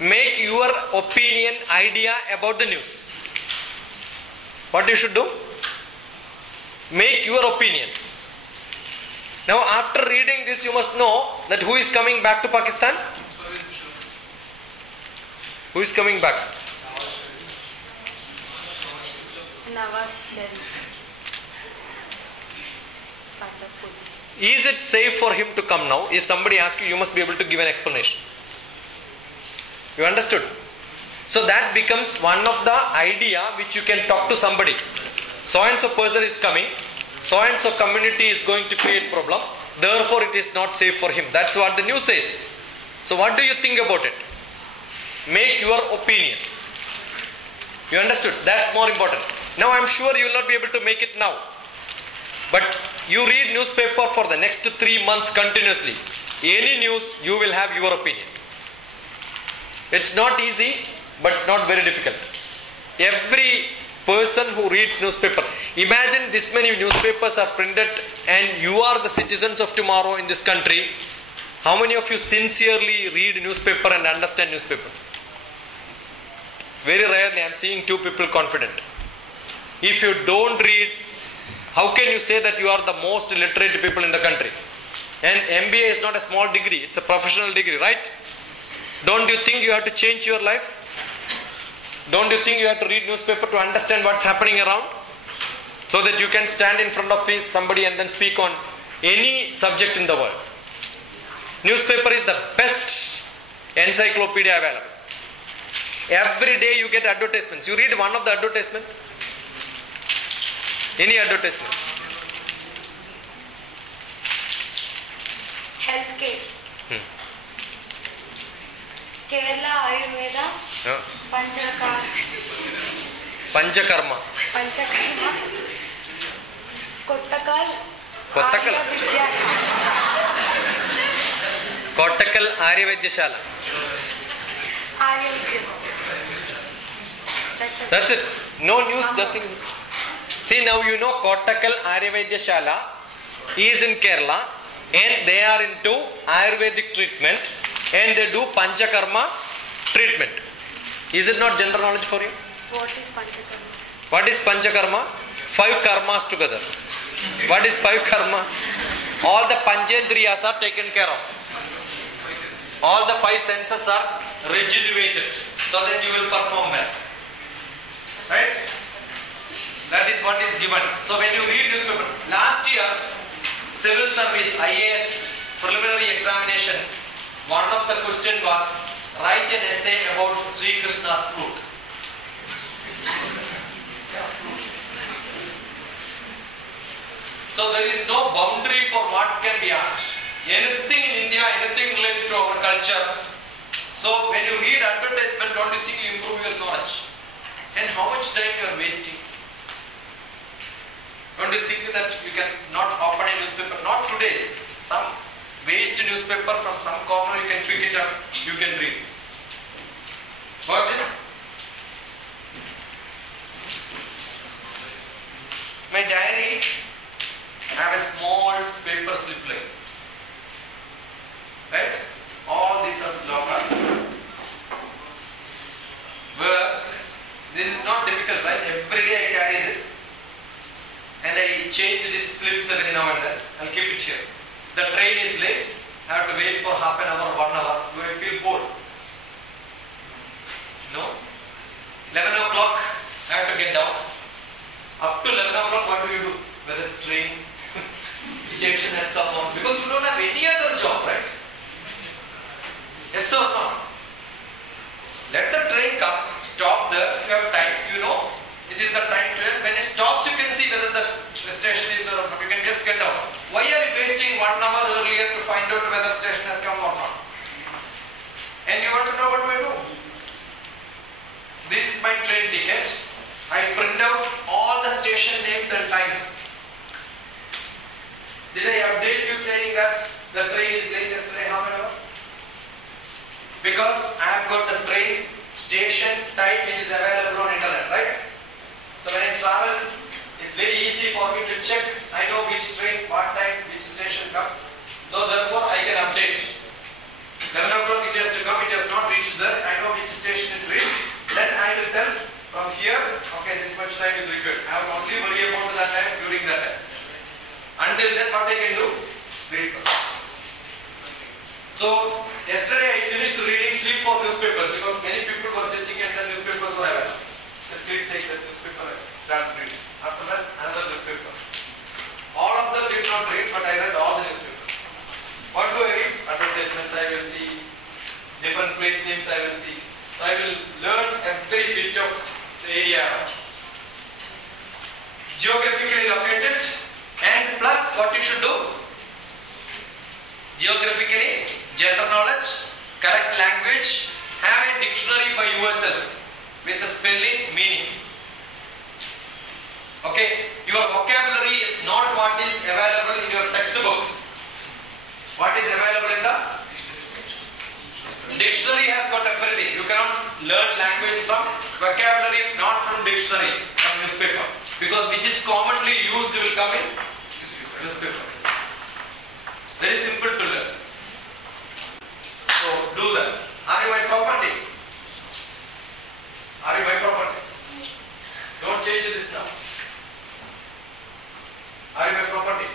Make your opinion, idea about the news. What you should do? Make your opinion. Now after reading this, you must know that who is coming back to Pakistan? Who is coming back? Nawaz Sharif. Punjab police. Is it safe for him to come now? If somebody asks you, you must be able to give an explanation. You understood? So that becomes one of the idea which you can talk to somebody. So and so person is coming. So and so community is going to create problem. Therefore it is not safe for him. That's what the news says. So what do you think about it? Make your opinion. You understood? That's more important. Now I'm sure you will not be able to make it now. But you read newspaper for the next 3 months continuously. Any news, you will have your opinion. It's not easy, but it's not very difficult. Every person who reads newspaper, imagine this many newspapers are printed and you are the citizens of tomorrow in this country. How many of you sincerely read newspaper and understand newspaper? Very rarely I am seeing two people confident. If you don't read, how can you say that you are the most literate people in the country? And MBA is not a small degree, it's a professional degree, right? Don't you think you have to change your life? Don't you think you have to read newspaper to understand what's happening around? So that you can stand in front of somebody and then speak on any subject in the world. Newspaper is the best encyclopedia available. Every day you get advertisements. You read one of the advertisements. Any advertisement. Healthcare. Kerala Ayurveda. Panchakarma. Kottakal. Kottakal Aryavidyashala. That's it. No news, nothing. See, now you know Kottakal Aryavidyashala is in Kerala and they are into Ayurvedic treatment and they do Panchakarma treatment. Is it not general knowledge for you? What is Panchakarma? What is Panchakarma? 5 karmas together. What is 5 karma? All the Panchendriyas are taken care of. All the 5 senses are rejuvenated so that you will perform well. Right? That is what is given. So when you read newspaper, last year, civil service, IAS preliminary examination, one of the question was, write an essay about Sri Krishna's flute. So there is no boundary for what can be asked. Anything in India, anything related to our culture. So when you read advertisement, don't you think you improve your knowledge? And how much time you are wasting? Don't you think that you can not open a newspaper? Not today's. Some waste newspaper from some corner, you can pick it up, you can read. Got this? My diary, I have a small paper slip like this. Right? All these are slokas. Where this is not difficult, right? Every day I carry this. And I change these slips every now and then. I'll keep it here. The train is late. I have to wait for half an hour, 1 hour. Do I feel bored? No. 11 o'clock, I have to get down. Up to 11 o'clock, what do you do? Whether train, station has come on. Because you don't have any other job, right? Yes or no? Let the train come, stop there. If you have time, you know it is the time to end. When it stops, you can see whether the station is there or not. You can just get out. Why are you wasting 1 hour earlier to find out whether station has come or not? And you want to know what do I do? This is my train ticket. I print out all the station names and times. Did I update you saying that the train is late yesterday half an hour? Because I have got the train, station, time which is available on internet, right? So when I travel, it's very easy for me to check. I know which train, what time, which station comes. So therefore I can update. 11 o'clock it has to come, it has not reached there. I know which station it reached. Then I will tell from here, okay, this much time is required. I will only worry about that time during that time. Until then what I can do? Read something. So yesterday I finished reading 3-4 newspapers because many people were sitting and the newspapers were available. So please take that newspaper and start reading. After that, another newspaper. All of them did not read, but I read all the newspapers. What do I read? Advertisements I will see, different place names I will see. So I will learn every bit of the area. Geographically located and plus what you should do? Geographically, general knowledge, correct language, have a dictionary by yourself with the spelling, meaning. Okay, your vocabulary is not what is available in your textbooks. What is available in the dictionary has got everything. You cannot learn language from vocabulary, not from dictionary, from newspaper. Because which is commonly used will come in newspaper. Very simple to learn. do that. Are you my property? Are you my property? Don't change this now. Are you my property?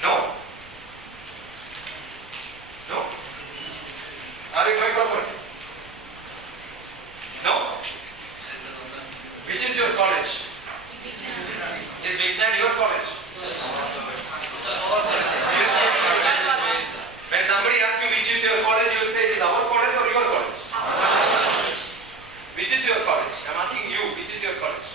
No. No. Are you my property? No. Which is your college? Is Vignan your college? When somebody asks you which is your college, you will say it is our college or your college? Which is your college? I am asking you, which is your college?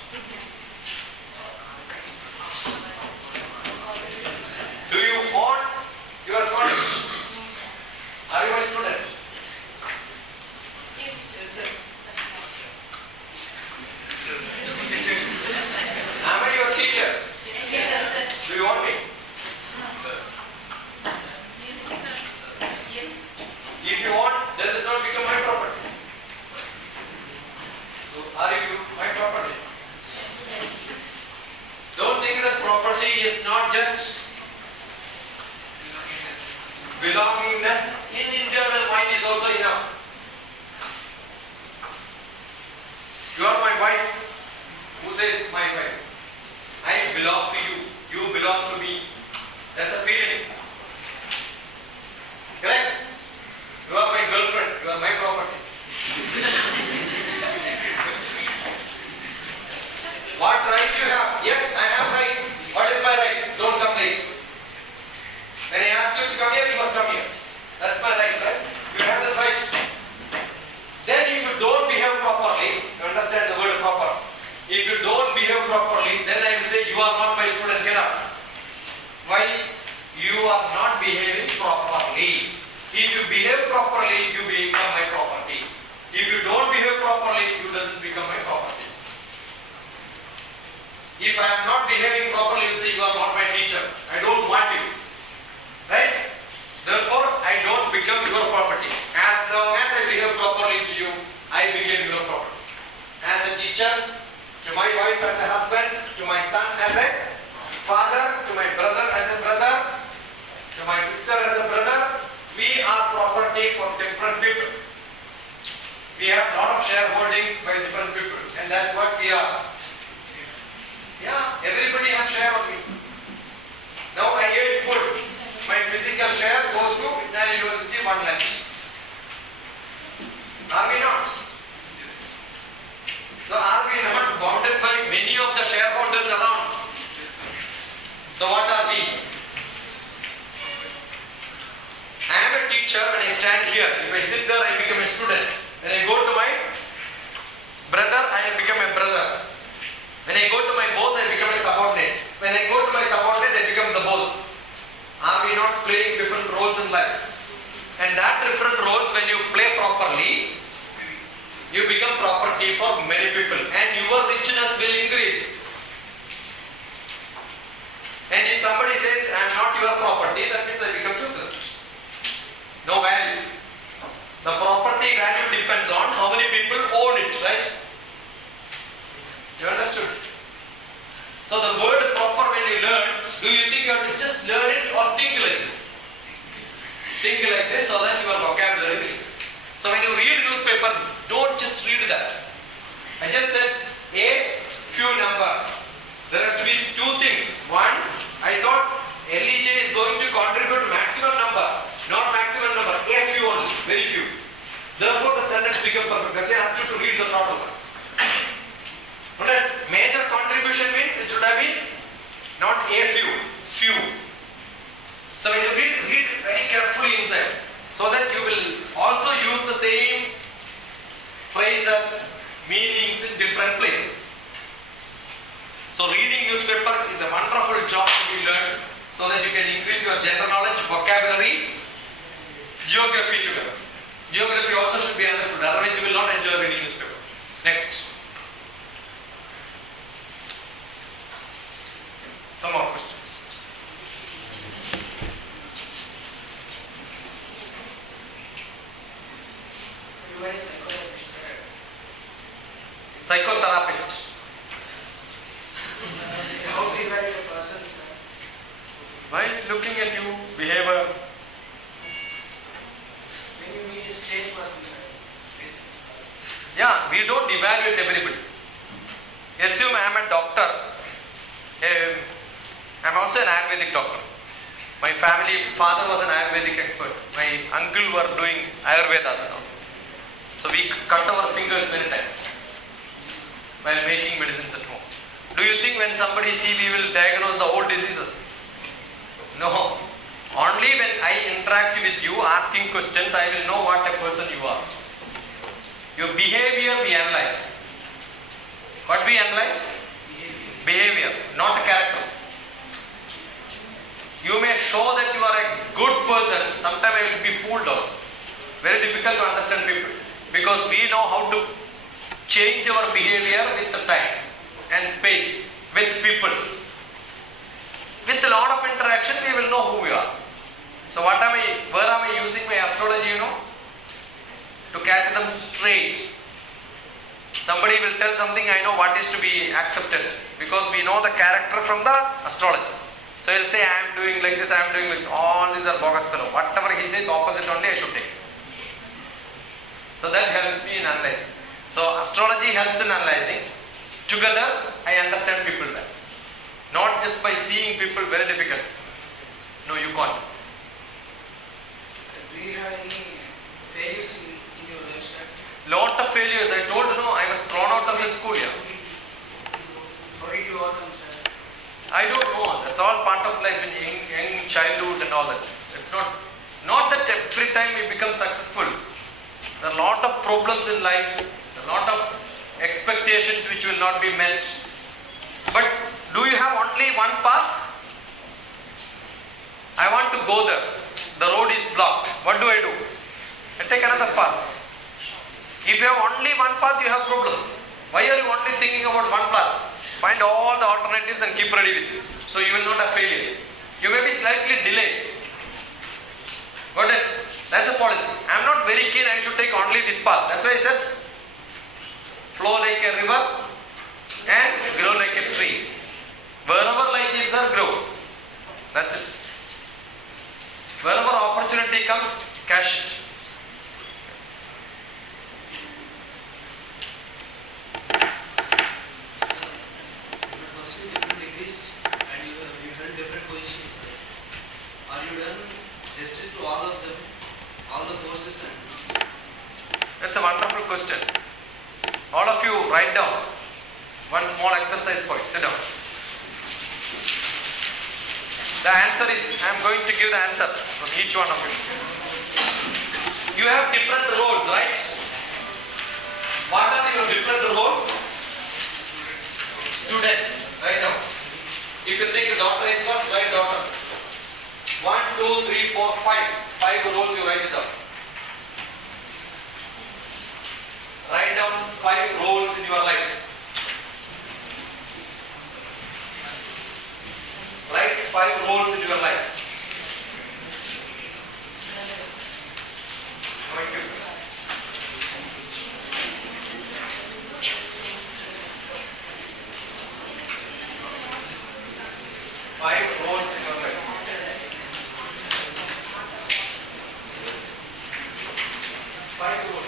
Do you own your college? Are you a student? Yes. Am I your teacher? Yes. Do you want me? If you want, does it not become my property? So are you my property? Don't think that property is not just belongingness. In internal mind is also enough. You are my wife. Who says my wife? I belong to you. You belong to me. That's a feeling. Correct? You are my girlfriend. You are my property. What right you have? Yes, I have right. What is my right? Don't come late. When I ask you to come here, you must come here. That's my right, right? You have the right. Then if you don't behave properly, you understand the word proper. If you don't behave properly, then I will say you are not my student, get up. Why? You are not behaving properly. If you behave properly, you become my property. If you don't behave properly, you doesn't become my property. If I am not behaving properly, you say you are not my teacher. I don't want you. Right? Therefore, I don't become your property. As long as I behave properly to you, I become your property. As a teacher, to my wife as a husband, to my son as a father, to my brother as a brother, to my sister as a brother, we are property for different people. We have a lot of shareholding by different people, and that's what we are. Yeah, everybody has share of me. Now I ate food. My physical share goes to Vignan University 1 lakh. Are we not? So are we not bounded by many of the shareholders around? So what are we? I am a teacher when I stand here. If I sit there, I become a student. When I go to my brother, I become a brother. When I go to my boss, I become a subordinate. When I go to my subordinate, I become the boss. Are we not playing different roles in life? And that different roles, when you play properly, you become property for many people. And your richness will increase. And if somebody says, I am not your property, that means I become useless. No value. The property value depends on how many people own it, right? You understood? So the word proper, when you learn, do you think you have to just learn it or think like this? Think like this so that your vocabulary will increase. So when you read newspaper, don't just read that. I just said a few number. There has to be two things. One, I thought LEJ is going to contribute maximum number, not maximum number, a few only, very few. Therefore the sentence becomes perfect. That's why I asked you to read the total one. Major contribution means it should have been not a few, few. So when you read very carefully inside, so that you will also use the same phrases, meanings in different places. So reading newspaper is a wonderful job to be learned, so that you can increase your general knowledge, vocabulary, geography together. Geography also should be understood, otherwise you will not enjoy reading newspaper. Next. Some more questions. Psychotherapist. How to evaluate a person? While looking at you, behavior, Yeah, we don't evaluate everybody. Assume I am a doctor. I am also an Ayurvedic doctor. My father was an Ayurvedic expert. My uncle were doing Ayurvedas now. So we cut our fingers many times while making medicines at home. Do you think when somebody see we will diagnose the old diseases? No. Only when I interact with you asking questions, I will know what a person you are. Your behavior we analyze. What we analyze? Behavior, not character. You may show that you are a good person, sometimes I will be fooled also. Very difficult to understand people. Because we know how to change our behavior with the time and space, with people. With a lot of interaction, we will know who we are. So where am I using my astrology, To catch them straight. Somebody will tell something, I know what is to be accepted. Because we know the character from the astrology. So he'll say, I am doing like this, I am doing like this. All these are bogus fellow. Whatever he says, opposite only I should take. So that helps me in analyzing. So astrology helps in analyzing. Together, I understand people well. Not just by seeing people, very difficult. No, you can't. Do you have any failures in your lifestyle? Lot of failures. I told I was thrown out of the school here. How did you overcome that? I don't know. That's all part of life in young childhood and all that. It's not that every time we become successful. There are a lot of problems in life. There are a lot of expectations which will not be met. But do you have only one path? I want to go there. The road is blocked. What do? I take another path. If you have only one path, you have problems. Why are you only thinking about one path? Find all the alternatives and keep ready with you. So you will not have failures. You may be slightly delayed. Got it? That's the policy. I am not very keen I should take only this path. That's why I said, flow like a river and grow like a tree. Wherever light is there, grow. That's it. Wherever opportunity comes, cash it. Different degrees and you held different positions. Are you done justice to all of them, all the courses? That's a wonderful question. All of you write down one small exercise point. Sit down. The answer is, I am going to give the answer from each one of you. You have different roles, right? What are your different roles? Student, write down. If you think daughter is first, write daughter. 1, 2, 3, 4, 5. 5 roles you write it down. Write down 5 roles in your life. Write 5 roles in your life. Thank you. Five roles in your life. Five roles.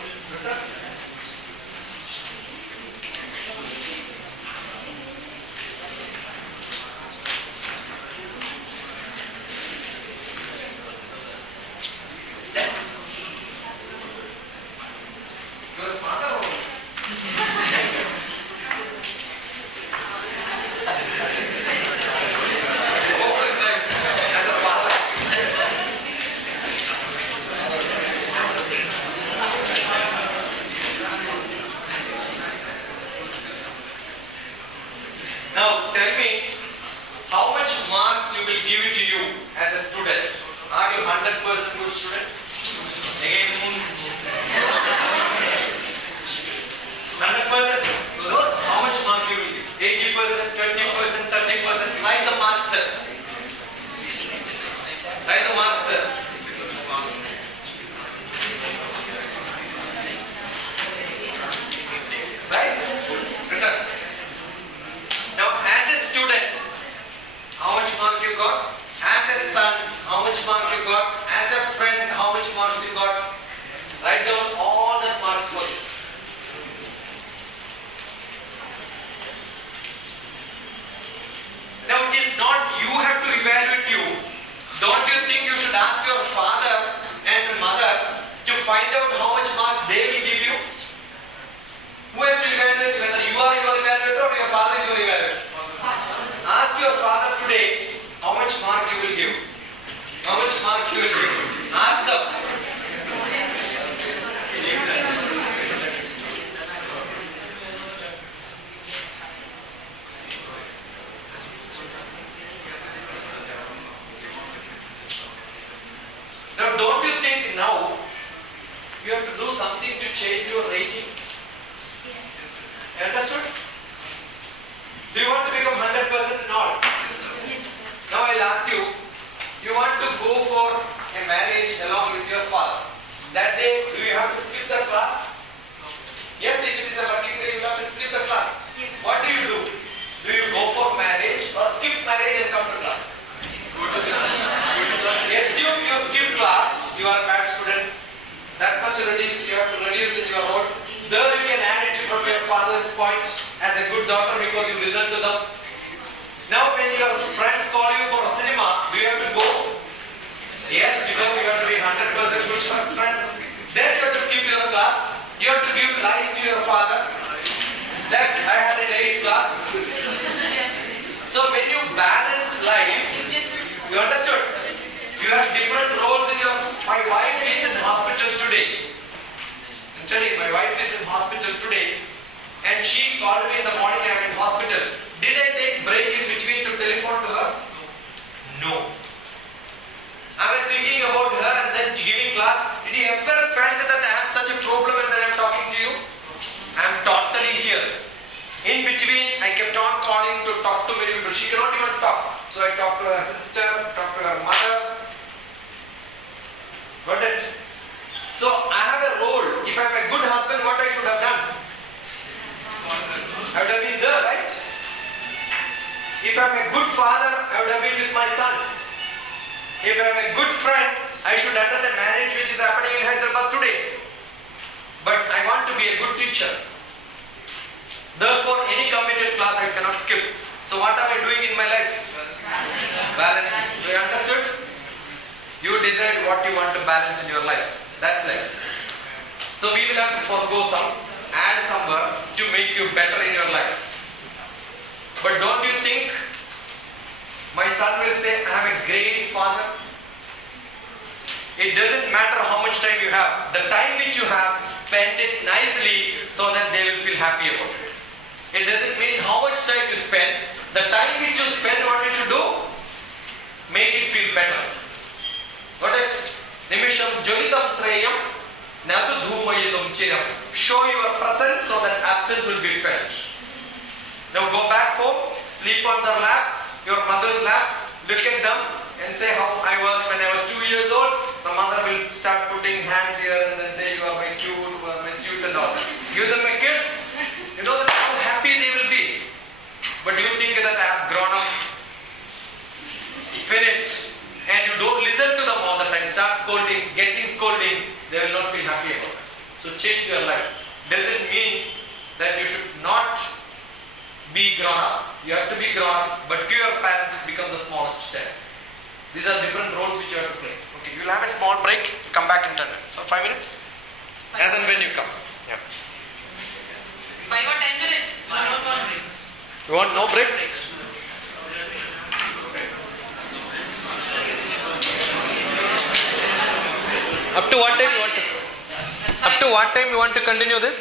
Your father role. As a father. Now tell me, how much marks you will give to you as a student? Are you 100% good student? Again, 100%? Good. How much mark you will give? 80%, 20%, 30%? Write the marks there. Write the marks there. Right? Return. Now, as a student, how much mark you got? As a son, how much mark you got? As a friend, how much marks you got? Write down all the marks for you. find out how much marks they will give you. Who has to evaluate? Whether you are your evaluator or your father is your evaluator. Ask your father today how much mark you will give. How much mark you will give. Ask them. Now don't you think now you have to do something to change your rating? You understood? Do you want to become 100% not? Now I'll ask you, you want to go for a marriage along with your father. That day, do you have to skip the class? Yes, if it is a working day, you have to skip the class. What do? Do you go for marriage or skip marriage and come to class? Go to class. Assume you skip class, you are a bad student. That much reduce, you have to reduce in your road. There you can add it from your father's point as a good daughter because you listen to them. Now when your friends call you for a cinema, do you have to go? Yes, because you have to be 100% good friend. Then you have to skip your class. You have to give lies to your father. That I had an 8th class. So when you balance life, you understood? You have different roles in your... My wife is in hospital today. I'm telling you, my wife is in hospital today. And she called me in the morning, I'm in hospital. Did I take break in between to telephone to her? No. I was thinking about her and then giving class. Did you ever felt that I have such a problem and then I'm talking to you? I'm totally here. In between, I kept on calling to talk to many people. She cannot even talk. So I talked to her sister, talked to her mother. Got it? So I have a role. If I'm a good husband, what I should have done? I would have been there, right? If I'm a good father, I would have been with my son. If I'm a good friend, I should attend a marriage which is happening in Hyderabad today. But I want to be a good teacher. Therefore, any committed class I cannot skip. So what am I doing in my life? Balance. So you understood? You decide what you want to balance in your life. That's it. So we will have to forego some, add somewhere to make you better in your life. But don't you think my son will say, I have a great father? It doesn't matter how much time you have. The time which you have, spend it nicely so that they will feel happy about it. It doesn't mean how much time you spend. The time which you spend, what you should do? Make it feel better. Got it? Nimisham jolitam sreyam nadu dhumayidam chiram. Show your presence so that absence will be felt. Now go back home, sleep on their lap, your mother's lap, look at them and say how I was when I was 2 years old. The mother will start putting hands here and then say you are my cute, you are my sweet and all. Give them a kiss. You know that's how happy they will be. But you think that I have grown up, finished, and you don't listen to them all the time, start scolding, getting scolding, they will not feel happy about it. So change your life. Doesn't mean that you should not be grown up. You have to be grown up, but to your parents become the smallest step. These are different roles which you have to play. Okay, you will have a small break, come back in 10 minutes. So 5 minutes? As and when you come. Yeah. 5 or 10 minutes? No breaks. You want no break? Up to what time you want to? Up to what time you want to continue this?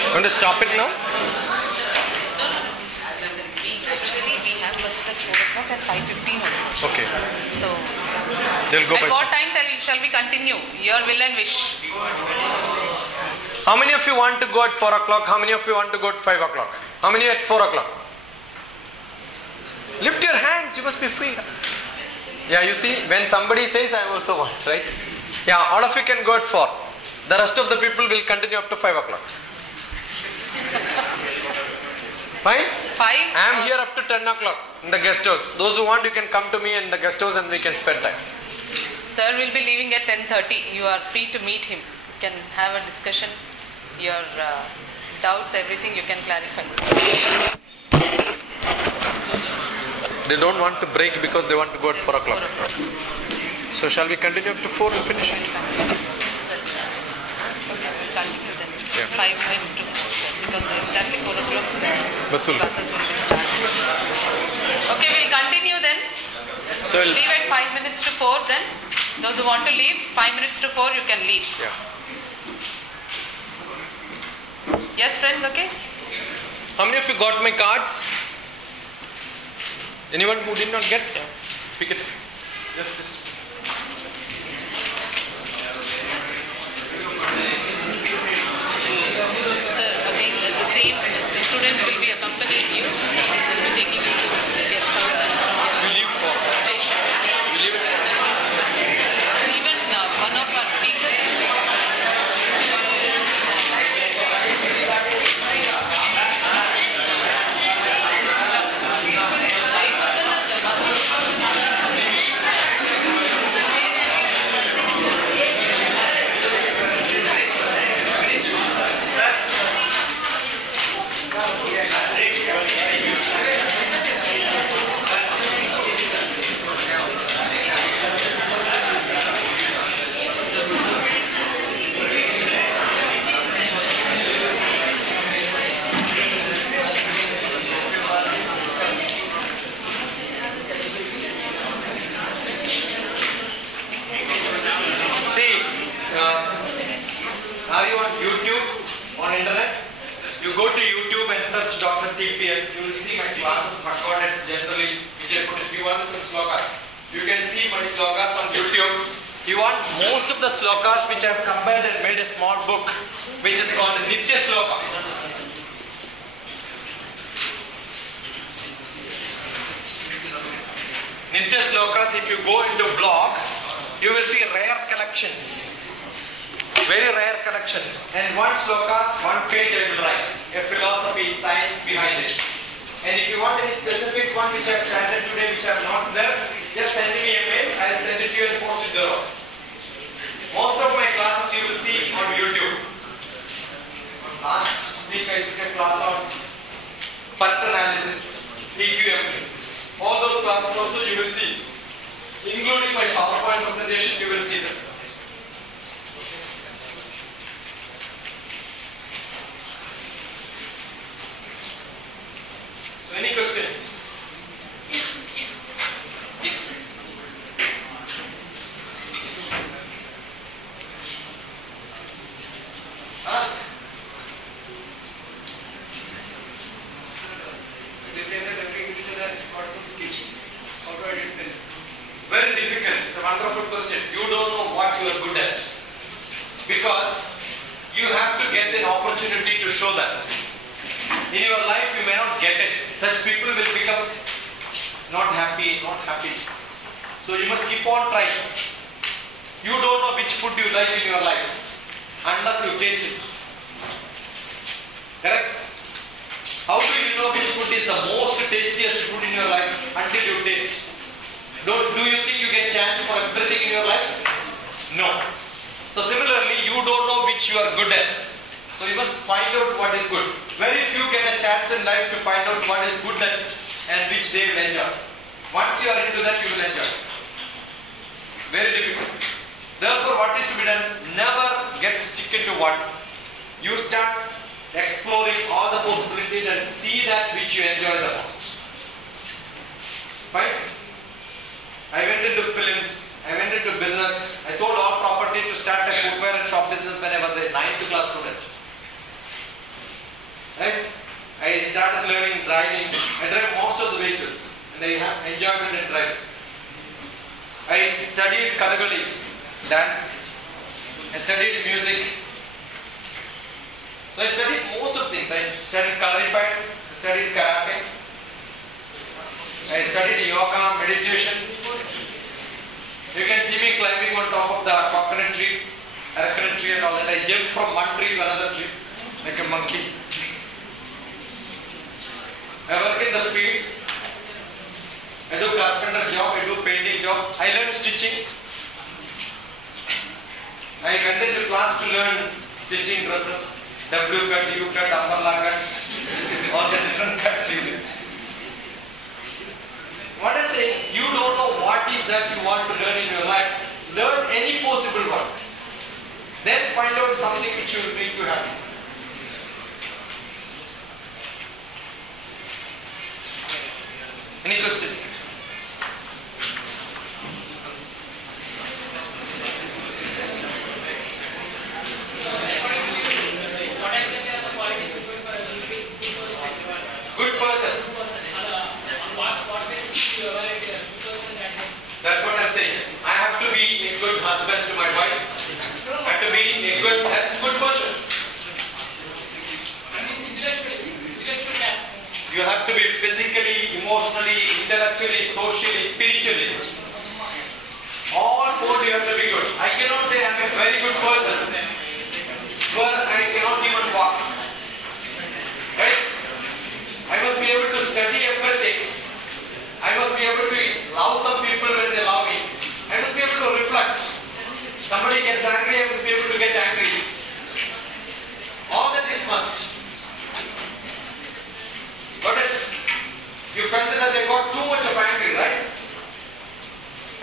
You want to stop it now? Actually, we have buses at 4 o'clock and 5:15 also. Okay. So, They'll go at back. what time shall we continue? Your will and wish. How many of you want to go at 4 o'clock? How many of you want to go at 5 o'clock? How many at 4 o'clock? Lift your hands, you must be free. Yeah, you see, when somebody says I also want, right? Yeah, all of you can go at 4. The rest of the people will continue up to 5 o'clock. Fine? 5? I am here up to 10 o'clock in the guest house. Those who want, you can come to me in the guest house and we can spend time. Sir will be leaving at 10:30. You are free to meet him. You can have a discussion. Your doubts, everything you can clarify. They don't want to break because they want to go at 4 o'clock. So shall we continue up to 4 and finish it? Okay, we'll continue then. Yeah. 5 minutes to 4 because exactly 4 o'clock Basul. classes will be started. Okay, we'll continue then. So Leave at 5 minutes to 4 then. Those who want to leave, 5 minutes to 4 you can leave. yeah. Yes friends, okay? How many of you got my cards? Anyone who did not get? Pick it. Just this. Sir, again the same, the students will be accompanying you. They will be taking you to the guest house and We leave for. station. We leave it for. So even one of our teachers will be See, are you on YouTube, on internet? You go to YouTube and search DrTPS. You will see my classes recorded generally. Which I put. If you want some slokas, you can see my slokas on YouTube. You want most of the slokas which I have combined and made a small book, which is called Nitya Sloka. Nitya Slokas, if you go into blog, you will see rare collections. Very rare collections. And one sloka, one page I will write. A philosophy, science behind it. And if you want any specific one which I have chanted today, which I am not there, just send me a mail. I will send it to you and post it there. Most of my classes you will see on YouTube. Last week I took a class on PERT analysis, EQM. All those classes also you will see. Including my PowerPoint presentation, you will see them. So any questions? Ask. They say that every individual has got some skills. How to identify them? Very difficult. It's a wonderful question. You don't know what you are good at. Because you have to get an opportunity to show that. In your life you may not get it. Such people will become not happy. So you must keep on trying. You don't know which food you like in your life unless you taste it. Correct? How do you know which food is the most tastiest food in your life until you taste it? Do you think you get chance for everything in your life? No. So similarly, you don't know which you are good at. So you must find out what is good. Very few get a chance in life to find out what is good at and which they will enjoy. Once you are into that, you will enjoy. Very difficult. Therefore, what is to be done? Never get stick into one. You start exploring all the possibilities and see that which you enjoy the most. Fine? I went into films, I went into business, I sold all property to start a footwear and shop business when I was a 9th class student. Right? I started learning driving. I drive most of the vehicles and I have enjoyment in driving. I studied Kathakali, dance. I studied music. So I studied most of things. I studied Kalaripat, I studied karate, I studied yoga, meditation. You can see me climbing on top of the coconut tree, coconut tree and all that. I jump from one tree to another tree like a monkey. I work in the field. I do carpenter job, I do painting job. I learn stitching. I continue class to learn stitching dresses. W cut, U cut, umbrella cuts, all the different cuts you do. What I'm saying, you don't know what is that you want to learn in your life. Learn any possible ones. Then find out something which will make you happy. Any questions? Good person. That's what I'm saying. I have to be a good husband to my wife. I have to be a good person. You have to be physically, emotionally, intellectually, socially, spiritually. All four you have to be good. I cannot say I'm a very good person, but I cannot even walk. Right? I must be able to study everything. I must be able to love some people when they love me. I must be able to reflect. Somebody gets angry, I must be able to get angry. All that is must. Got it? You felt that I got too much of angry, right?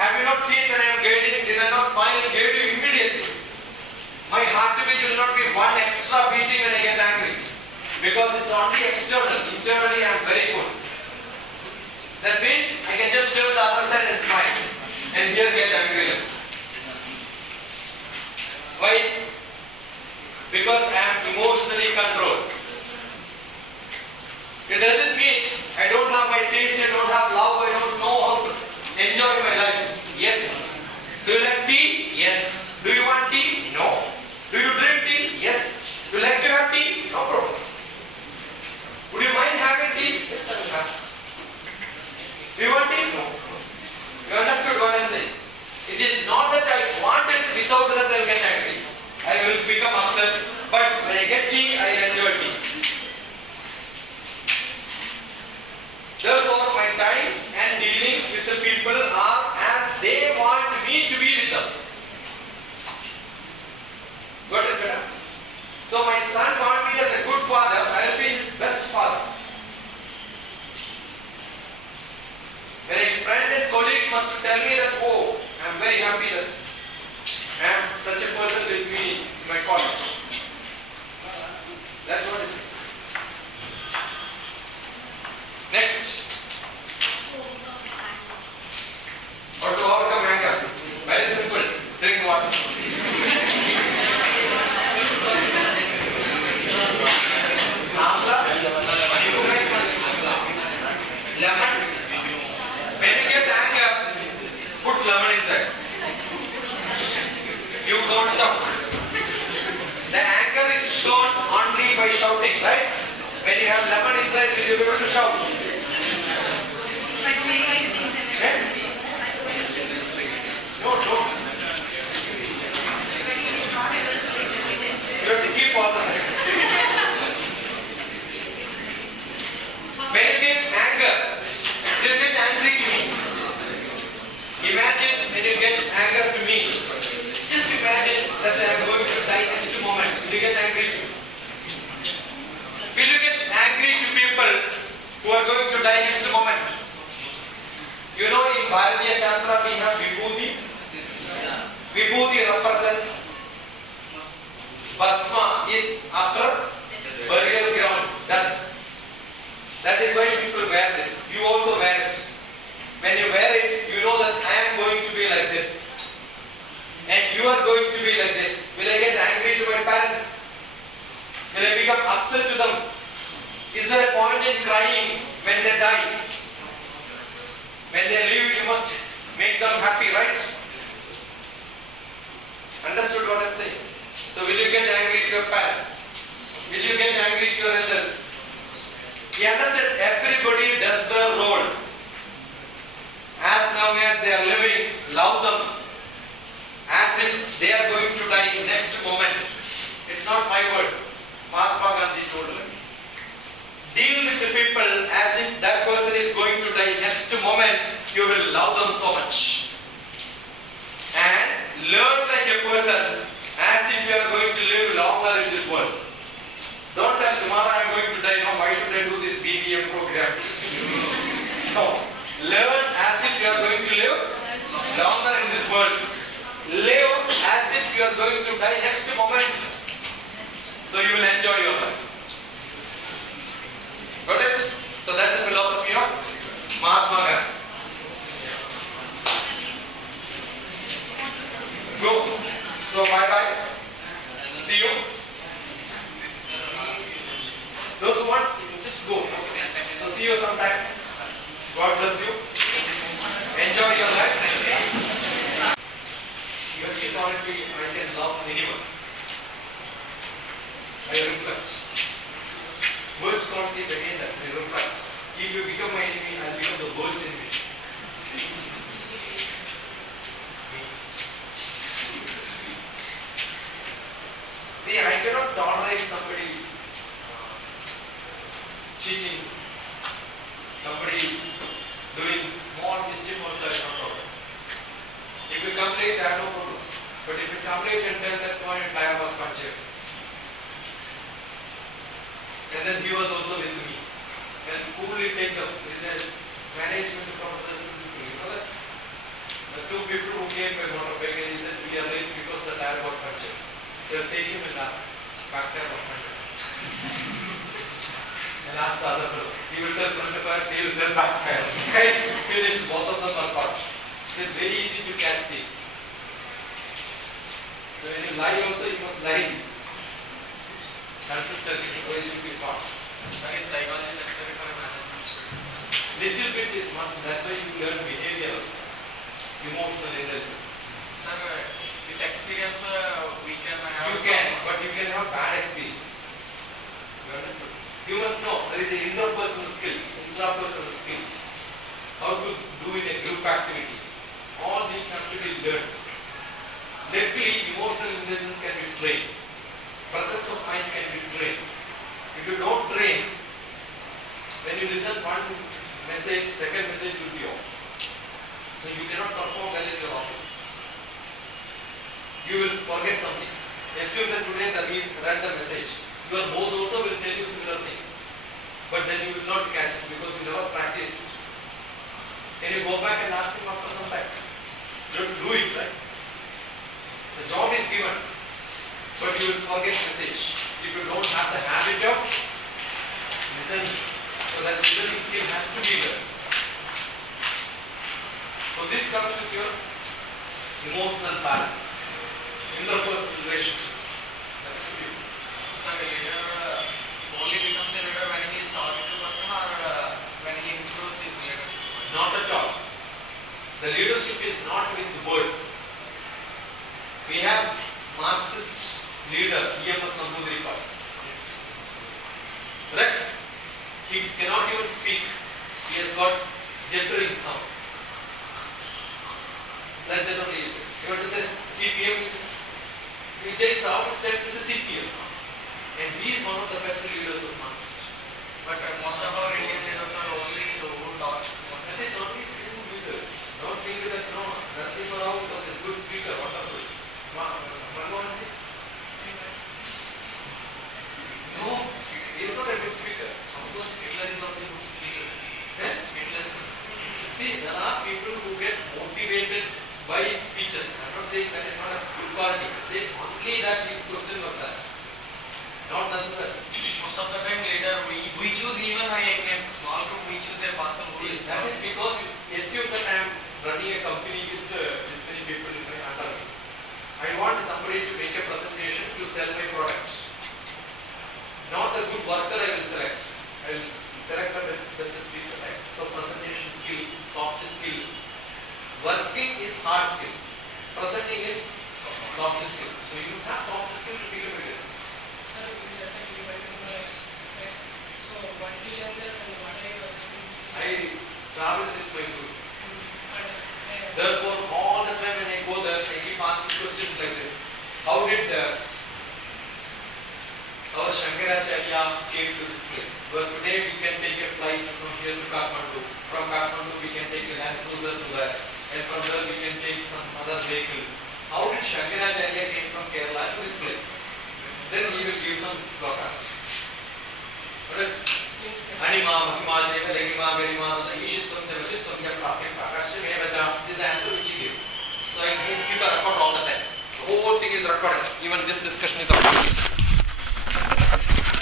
Have you not seen when I am guiding, did I not smile and guide you immediately? My heartbeat will not be one extra beating when I get angry. Because it's only external. Internally I am very good. That means I can just turn the other side and smile. And here get angry. Why? Because I am emotionally controlled. It doesn't mean I don't have my taste, I don't have love, I don't know how to enjoy my life. Yes. Do you like tea? Yes. Do you want tea? No. Do you drink tea? Yes. Do you like to have tea? No problem. Would you mind having tea? Yes, I will have. Do you want tea? No. You understood what I am saying? It is not that I want it, without that I will get angry. I will become upset. But when I get tea, I enjoy tea. Therefore, my time and dealing with the people are as they want me to be with them. Got it, madam? So my son wants me as a good father, I will be his best father. When a friend and colleague must tell me that, oh, I am very happy that I am such a person with me in my college. That's what it is. Next. How to overcome anger? Very simple. Drink water. Lemon. When you get anger, put lemon inside. You can't talk. The anger is shown only by shouting, right? When you have lemon inside, will you be able to shout? No, don't. You have to keep all the time. When you get anger, just get angry to me. Imagine when you get anger to me. Just imagine that I am going to die next moment. Will you get angry to me? Will you get angry to people who are going to die next moment? You know, in Bharatiya Shastra we have Vibhuti. Vibhuti represents Bhasma is after burial ground. That is why people wear this. You also wear it. When you wear it, you know that I am going to be like this. And you are going to be like this. Will I get angry to my parents? Will I become upset to them? Is there a point in crying when they die? When they leave, you must make them happy, right? Understood what I am saying? So will you get angry to your parents? Will you get angry to your elders? We understand everybody does their role. As long as they are living, love them as if they are going to die next moment. It's not my word. Mahatma Gandhi told us. Deal with the people as if that person is going to die next moment. You will love them so much. And learn like a person as if you are going to live longer in this world. Don't tell tomorrow I am going to die. No, why should I do this BBA program? No. Learn as if you are going to live longer in this world. Live as if you are going to die next moment. So you will enjoy your life. Got it? So that's the philosophy of Mahatma Gandhi. Go. So bye bye. See you. Those who want, just go. So see you sometime. God bless you. Enjoy your life. University quality, I can love anyone. I reflect. Worst quality is again that I reflect. If you become my enemy, I will become the worst enemy. See, I cannot tolerate somebody cheating, somebody doing small mischief also, I cannot tolerate. If you come late, I have no problem. But if you come late and tell that point, tire was punctured. And then he was also with me. And who will take them? He said, management process principle. You know that? The two people who came by motorbike and he said, we are late because the tire got punctured. So take him and ask, back tire was punctured. And ask the other fellow. He will tell front tire, he will tell back tire. Guys, finished, both of them are caught. It's very easy to catch this. So when you lie also, you must lie. Consistently, otherwise you will be caught. That is psychology necessary for management students. Little bit is must. That's why you learn behavioral, emotional intelligence. Sir, with experience, we can have. You can, but you can have bad experience. You understand? You must know there is a interpersonal skills, intrapersonal skills. How to do in a group activity. All these have to be learned. Luckily, emotional intelligence can be trained. Presence of mind can be trained. If you don't train, when you listen one message, second message will be off. So you cannot perform well in your office. You will forget something. Assume that today read the message. Your boss also will tell you similar thing. But then you will not catch it because you never practiced it. Can you go back and ask him after some time? You have to do it right. The job is given, but you will forget message. If you don't have the habit of listening, so that listening skill has to be there. So this comes with your emotional balance, interpersonal relationships. That's to be. So a leader only becomes a leader when he is talking to person or when he improves his leadership. Not at all. The leadership is not with words. We have Marxist leader, E.M.S. Namboodiripad. Correct? He cannot even speak. He has got gibbering sound. Like that only. You want to say CPM, he takes out that it's a CPM. And he is one of the best leaders of Marxist. But most of our Indian leaders are only who talk. That is only few leaders. Don't think that no, Narasimha Rao was a good speaker, wonderful. Manmohan Singh? No, he is not a good speaker. Of course, Hitler is also a good speaker. Hitler is good. See, there are people who get motivated by speeches. I am not saying that is not a good quality. I am saying only that his question was that. Not necessary. Most of the time, leader, we choose even a small group, we choose a person. See, that is because you assume that I am running a company with this many people in my under me. I want somebody to make a presentation to sell my products. Not a good worker I will select. I will select the best speaker. Right? So presentation skill, soft skill. Working is hard skill. Presenting is soft skill. So you must have soft skill to become a leader. Sir, you said that you went to the next. So what do you learn there and what are your experiences? I travel with my group. Therefore, all the time when I go there, I keep asking questions like this. How did our Shankaracharya came to this place? Because today we can take a flight from here to Kathmandu. From Kathmandu we can take a Land Cruiser to that. And from there we can take some other vehicle. How did Shankaracharya came from Kerala to this place? Then he will give some slokas. Anima, Mahima, Jeva, Legima, Verima, Ishitvam, Devashitvam, keep a record all the time. The whole thing is recorded. Even this discussion is recorded.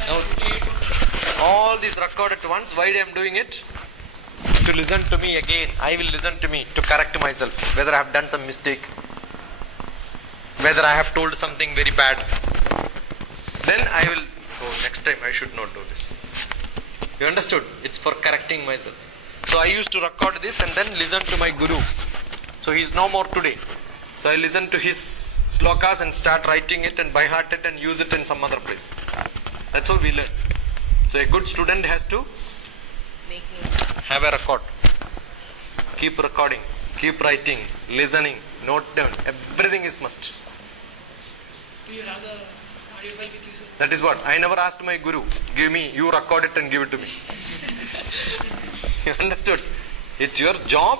Now, all these recorded once. Why I am doing it? To listen to me again. I will listen to me to correct myself. Whether I have done some mistake. Whether I have told something very bad. Then I will, next time I should not do this. You understood? It's for correcting myself. So I used to record this and then listen to my guru. So he is no more today. So I listen to his slokas and start writing it and by heart it and use it in some other place. That's how we learn. So a good student has to have a record. Keep recording, keep writing, listening, note down. Everything is must. Do you have the audio file with you, sir? That is what. I never asked my guru, give me, you record it and give it to me. You understood? It's your job.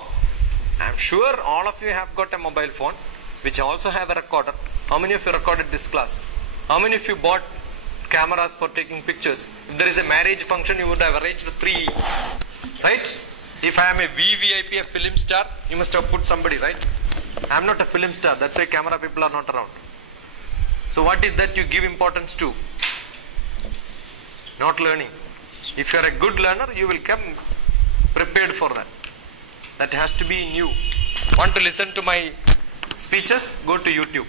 I'm sure all of you have got a mobile phone which also have a recorder. How many of you recorded this class? How many of you bought cameras for taking pictures? If there is a marriage function, you would have arranged 3, right? If I am a VVIP, a film star, you must have put somebody, right? I am not a film star, that's why camera people are not around. So what is that you give importance to? Not learning. If you are a good learner, you will come prepared for that. That has to be in you. Want to listen to my speeches? Go to YouTube.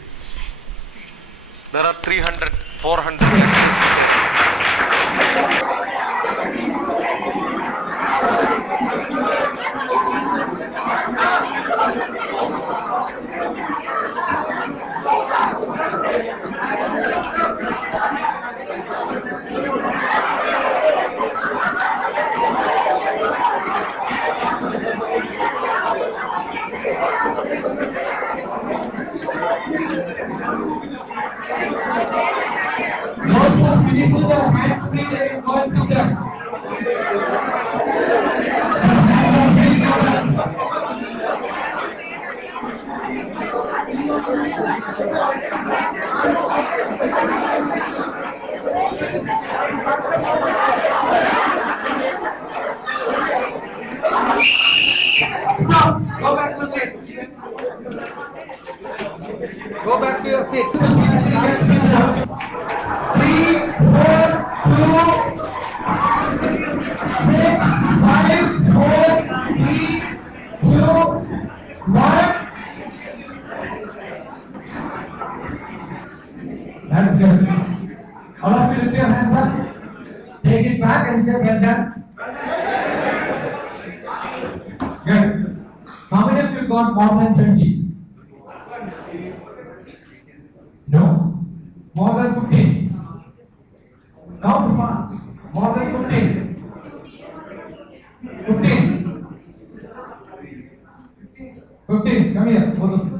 There are 300, 400 Finish with their hands free and go and sit down. Stop. Go back to your seat. Go back to your seat. 3, 4, 2, 6, 5, 4, 3, 2, 1. That's good. All of you lift your hands up. Take it back and say well done. Good. How many of you got more than 20? No? More than 15? Count fast. More than 15. 15. 15. Come here, both of you.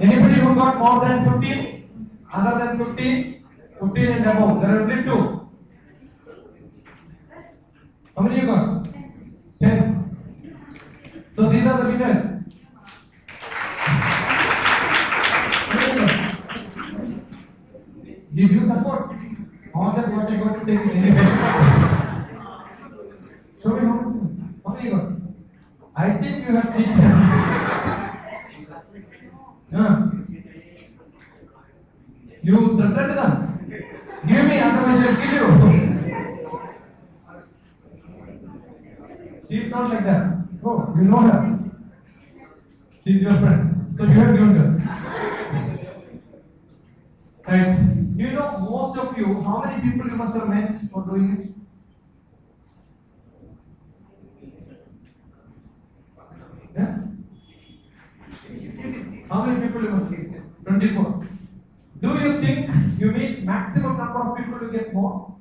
Anybody who got more than 15? Other than 15? 15 and above. There are only 2. How many you got? 10. So these are the winners. Did you support? Or that what I got to take anyway? Show me how many you got? I think you have cheated. You threatened them. Give me, otherwise I'll kill you. She is not like that. Oh, you know her. She is your friend. So you have given her. Right. You know, most of you, how many people you must have met for doing it? Yeah? How many people you must meet? 24. Do you think you meet maximum number of people to get more?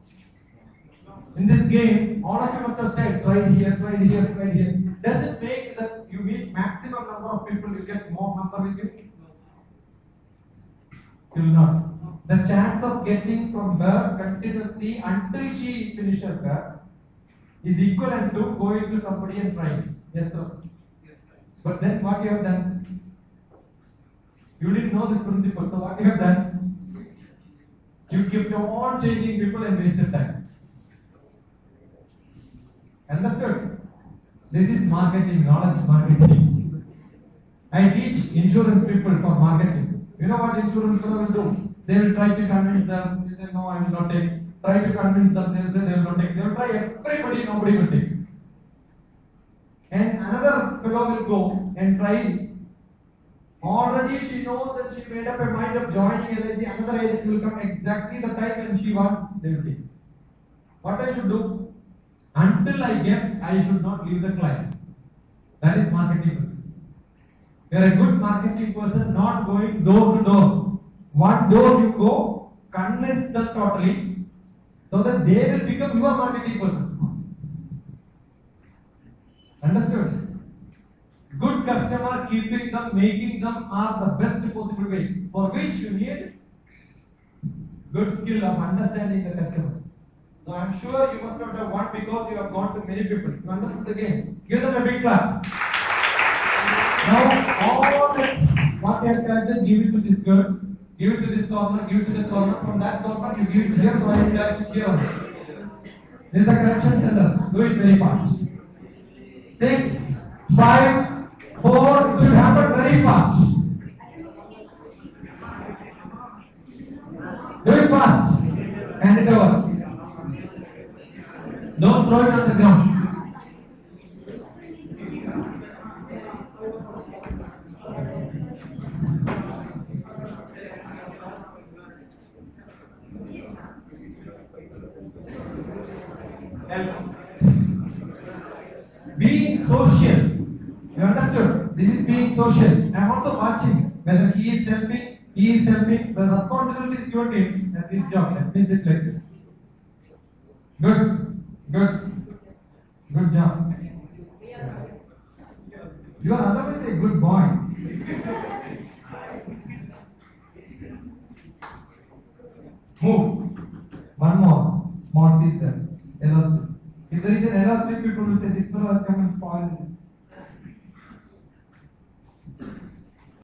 In this game, all of you must have said, tried here, tried here, tried here. Does it make that you meet maximum number of people, you get more number with you? You will not. The chance of getting from her continuously until she finishes her is equivalent to going to somebody and trying. Yes, sir. Yes, sir. But then what you have done? You didn't know this principle. So what you have done? You kept on changing people and wasted time. Understood? This is marketing, knowledge marketing. I teach insurance people for marketing. You know what insurance people will do? They will try to convince them, they say, no, I will not take. Try to convince them, they will say they will not take. They will try everybody, nobody will take. And another fellow will go and try. Already she knows and she made up a mind of joining LIC. Another agent will come exactly the time when she wants, they will take. What I should do? Until I get, I should not leave the client. That is marketing. You are a good marketing person, not going door to door. One door you go, convince them totally, so that they will become your marketing person. Understood? Good customer, keeping them, making them are the best possible way, for which you need good skill of understanding the customers. So I am sure you must not have won because you have gone to many people. You understood the game. Give them a big clap. Now all that what you have done, give it to this girl, give it to this corner, give it to the corner. From that corner you give it here, so I will try to cheer on it. This is the correction center. Do it very fast. 6, 5, 4. It should happen very fast. Do it fast. Hand it over. Don't throw it on the ground. Being social. You understood? This is being social. I am also watching whether he is helping, the responsibility is given to him at this job. Let me sit like this. Good job. You are otherwise a good boy. Move. One more. Small piece there. Yellow strip. If there is an yellow strip, people will say this fellow has come and spoiled this.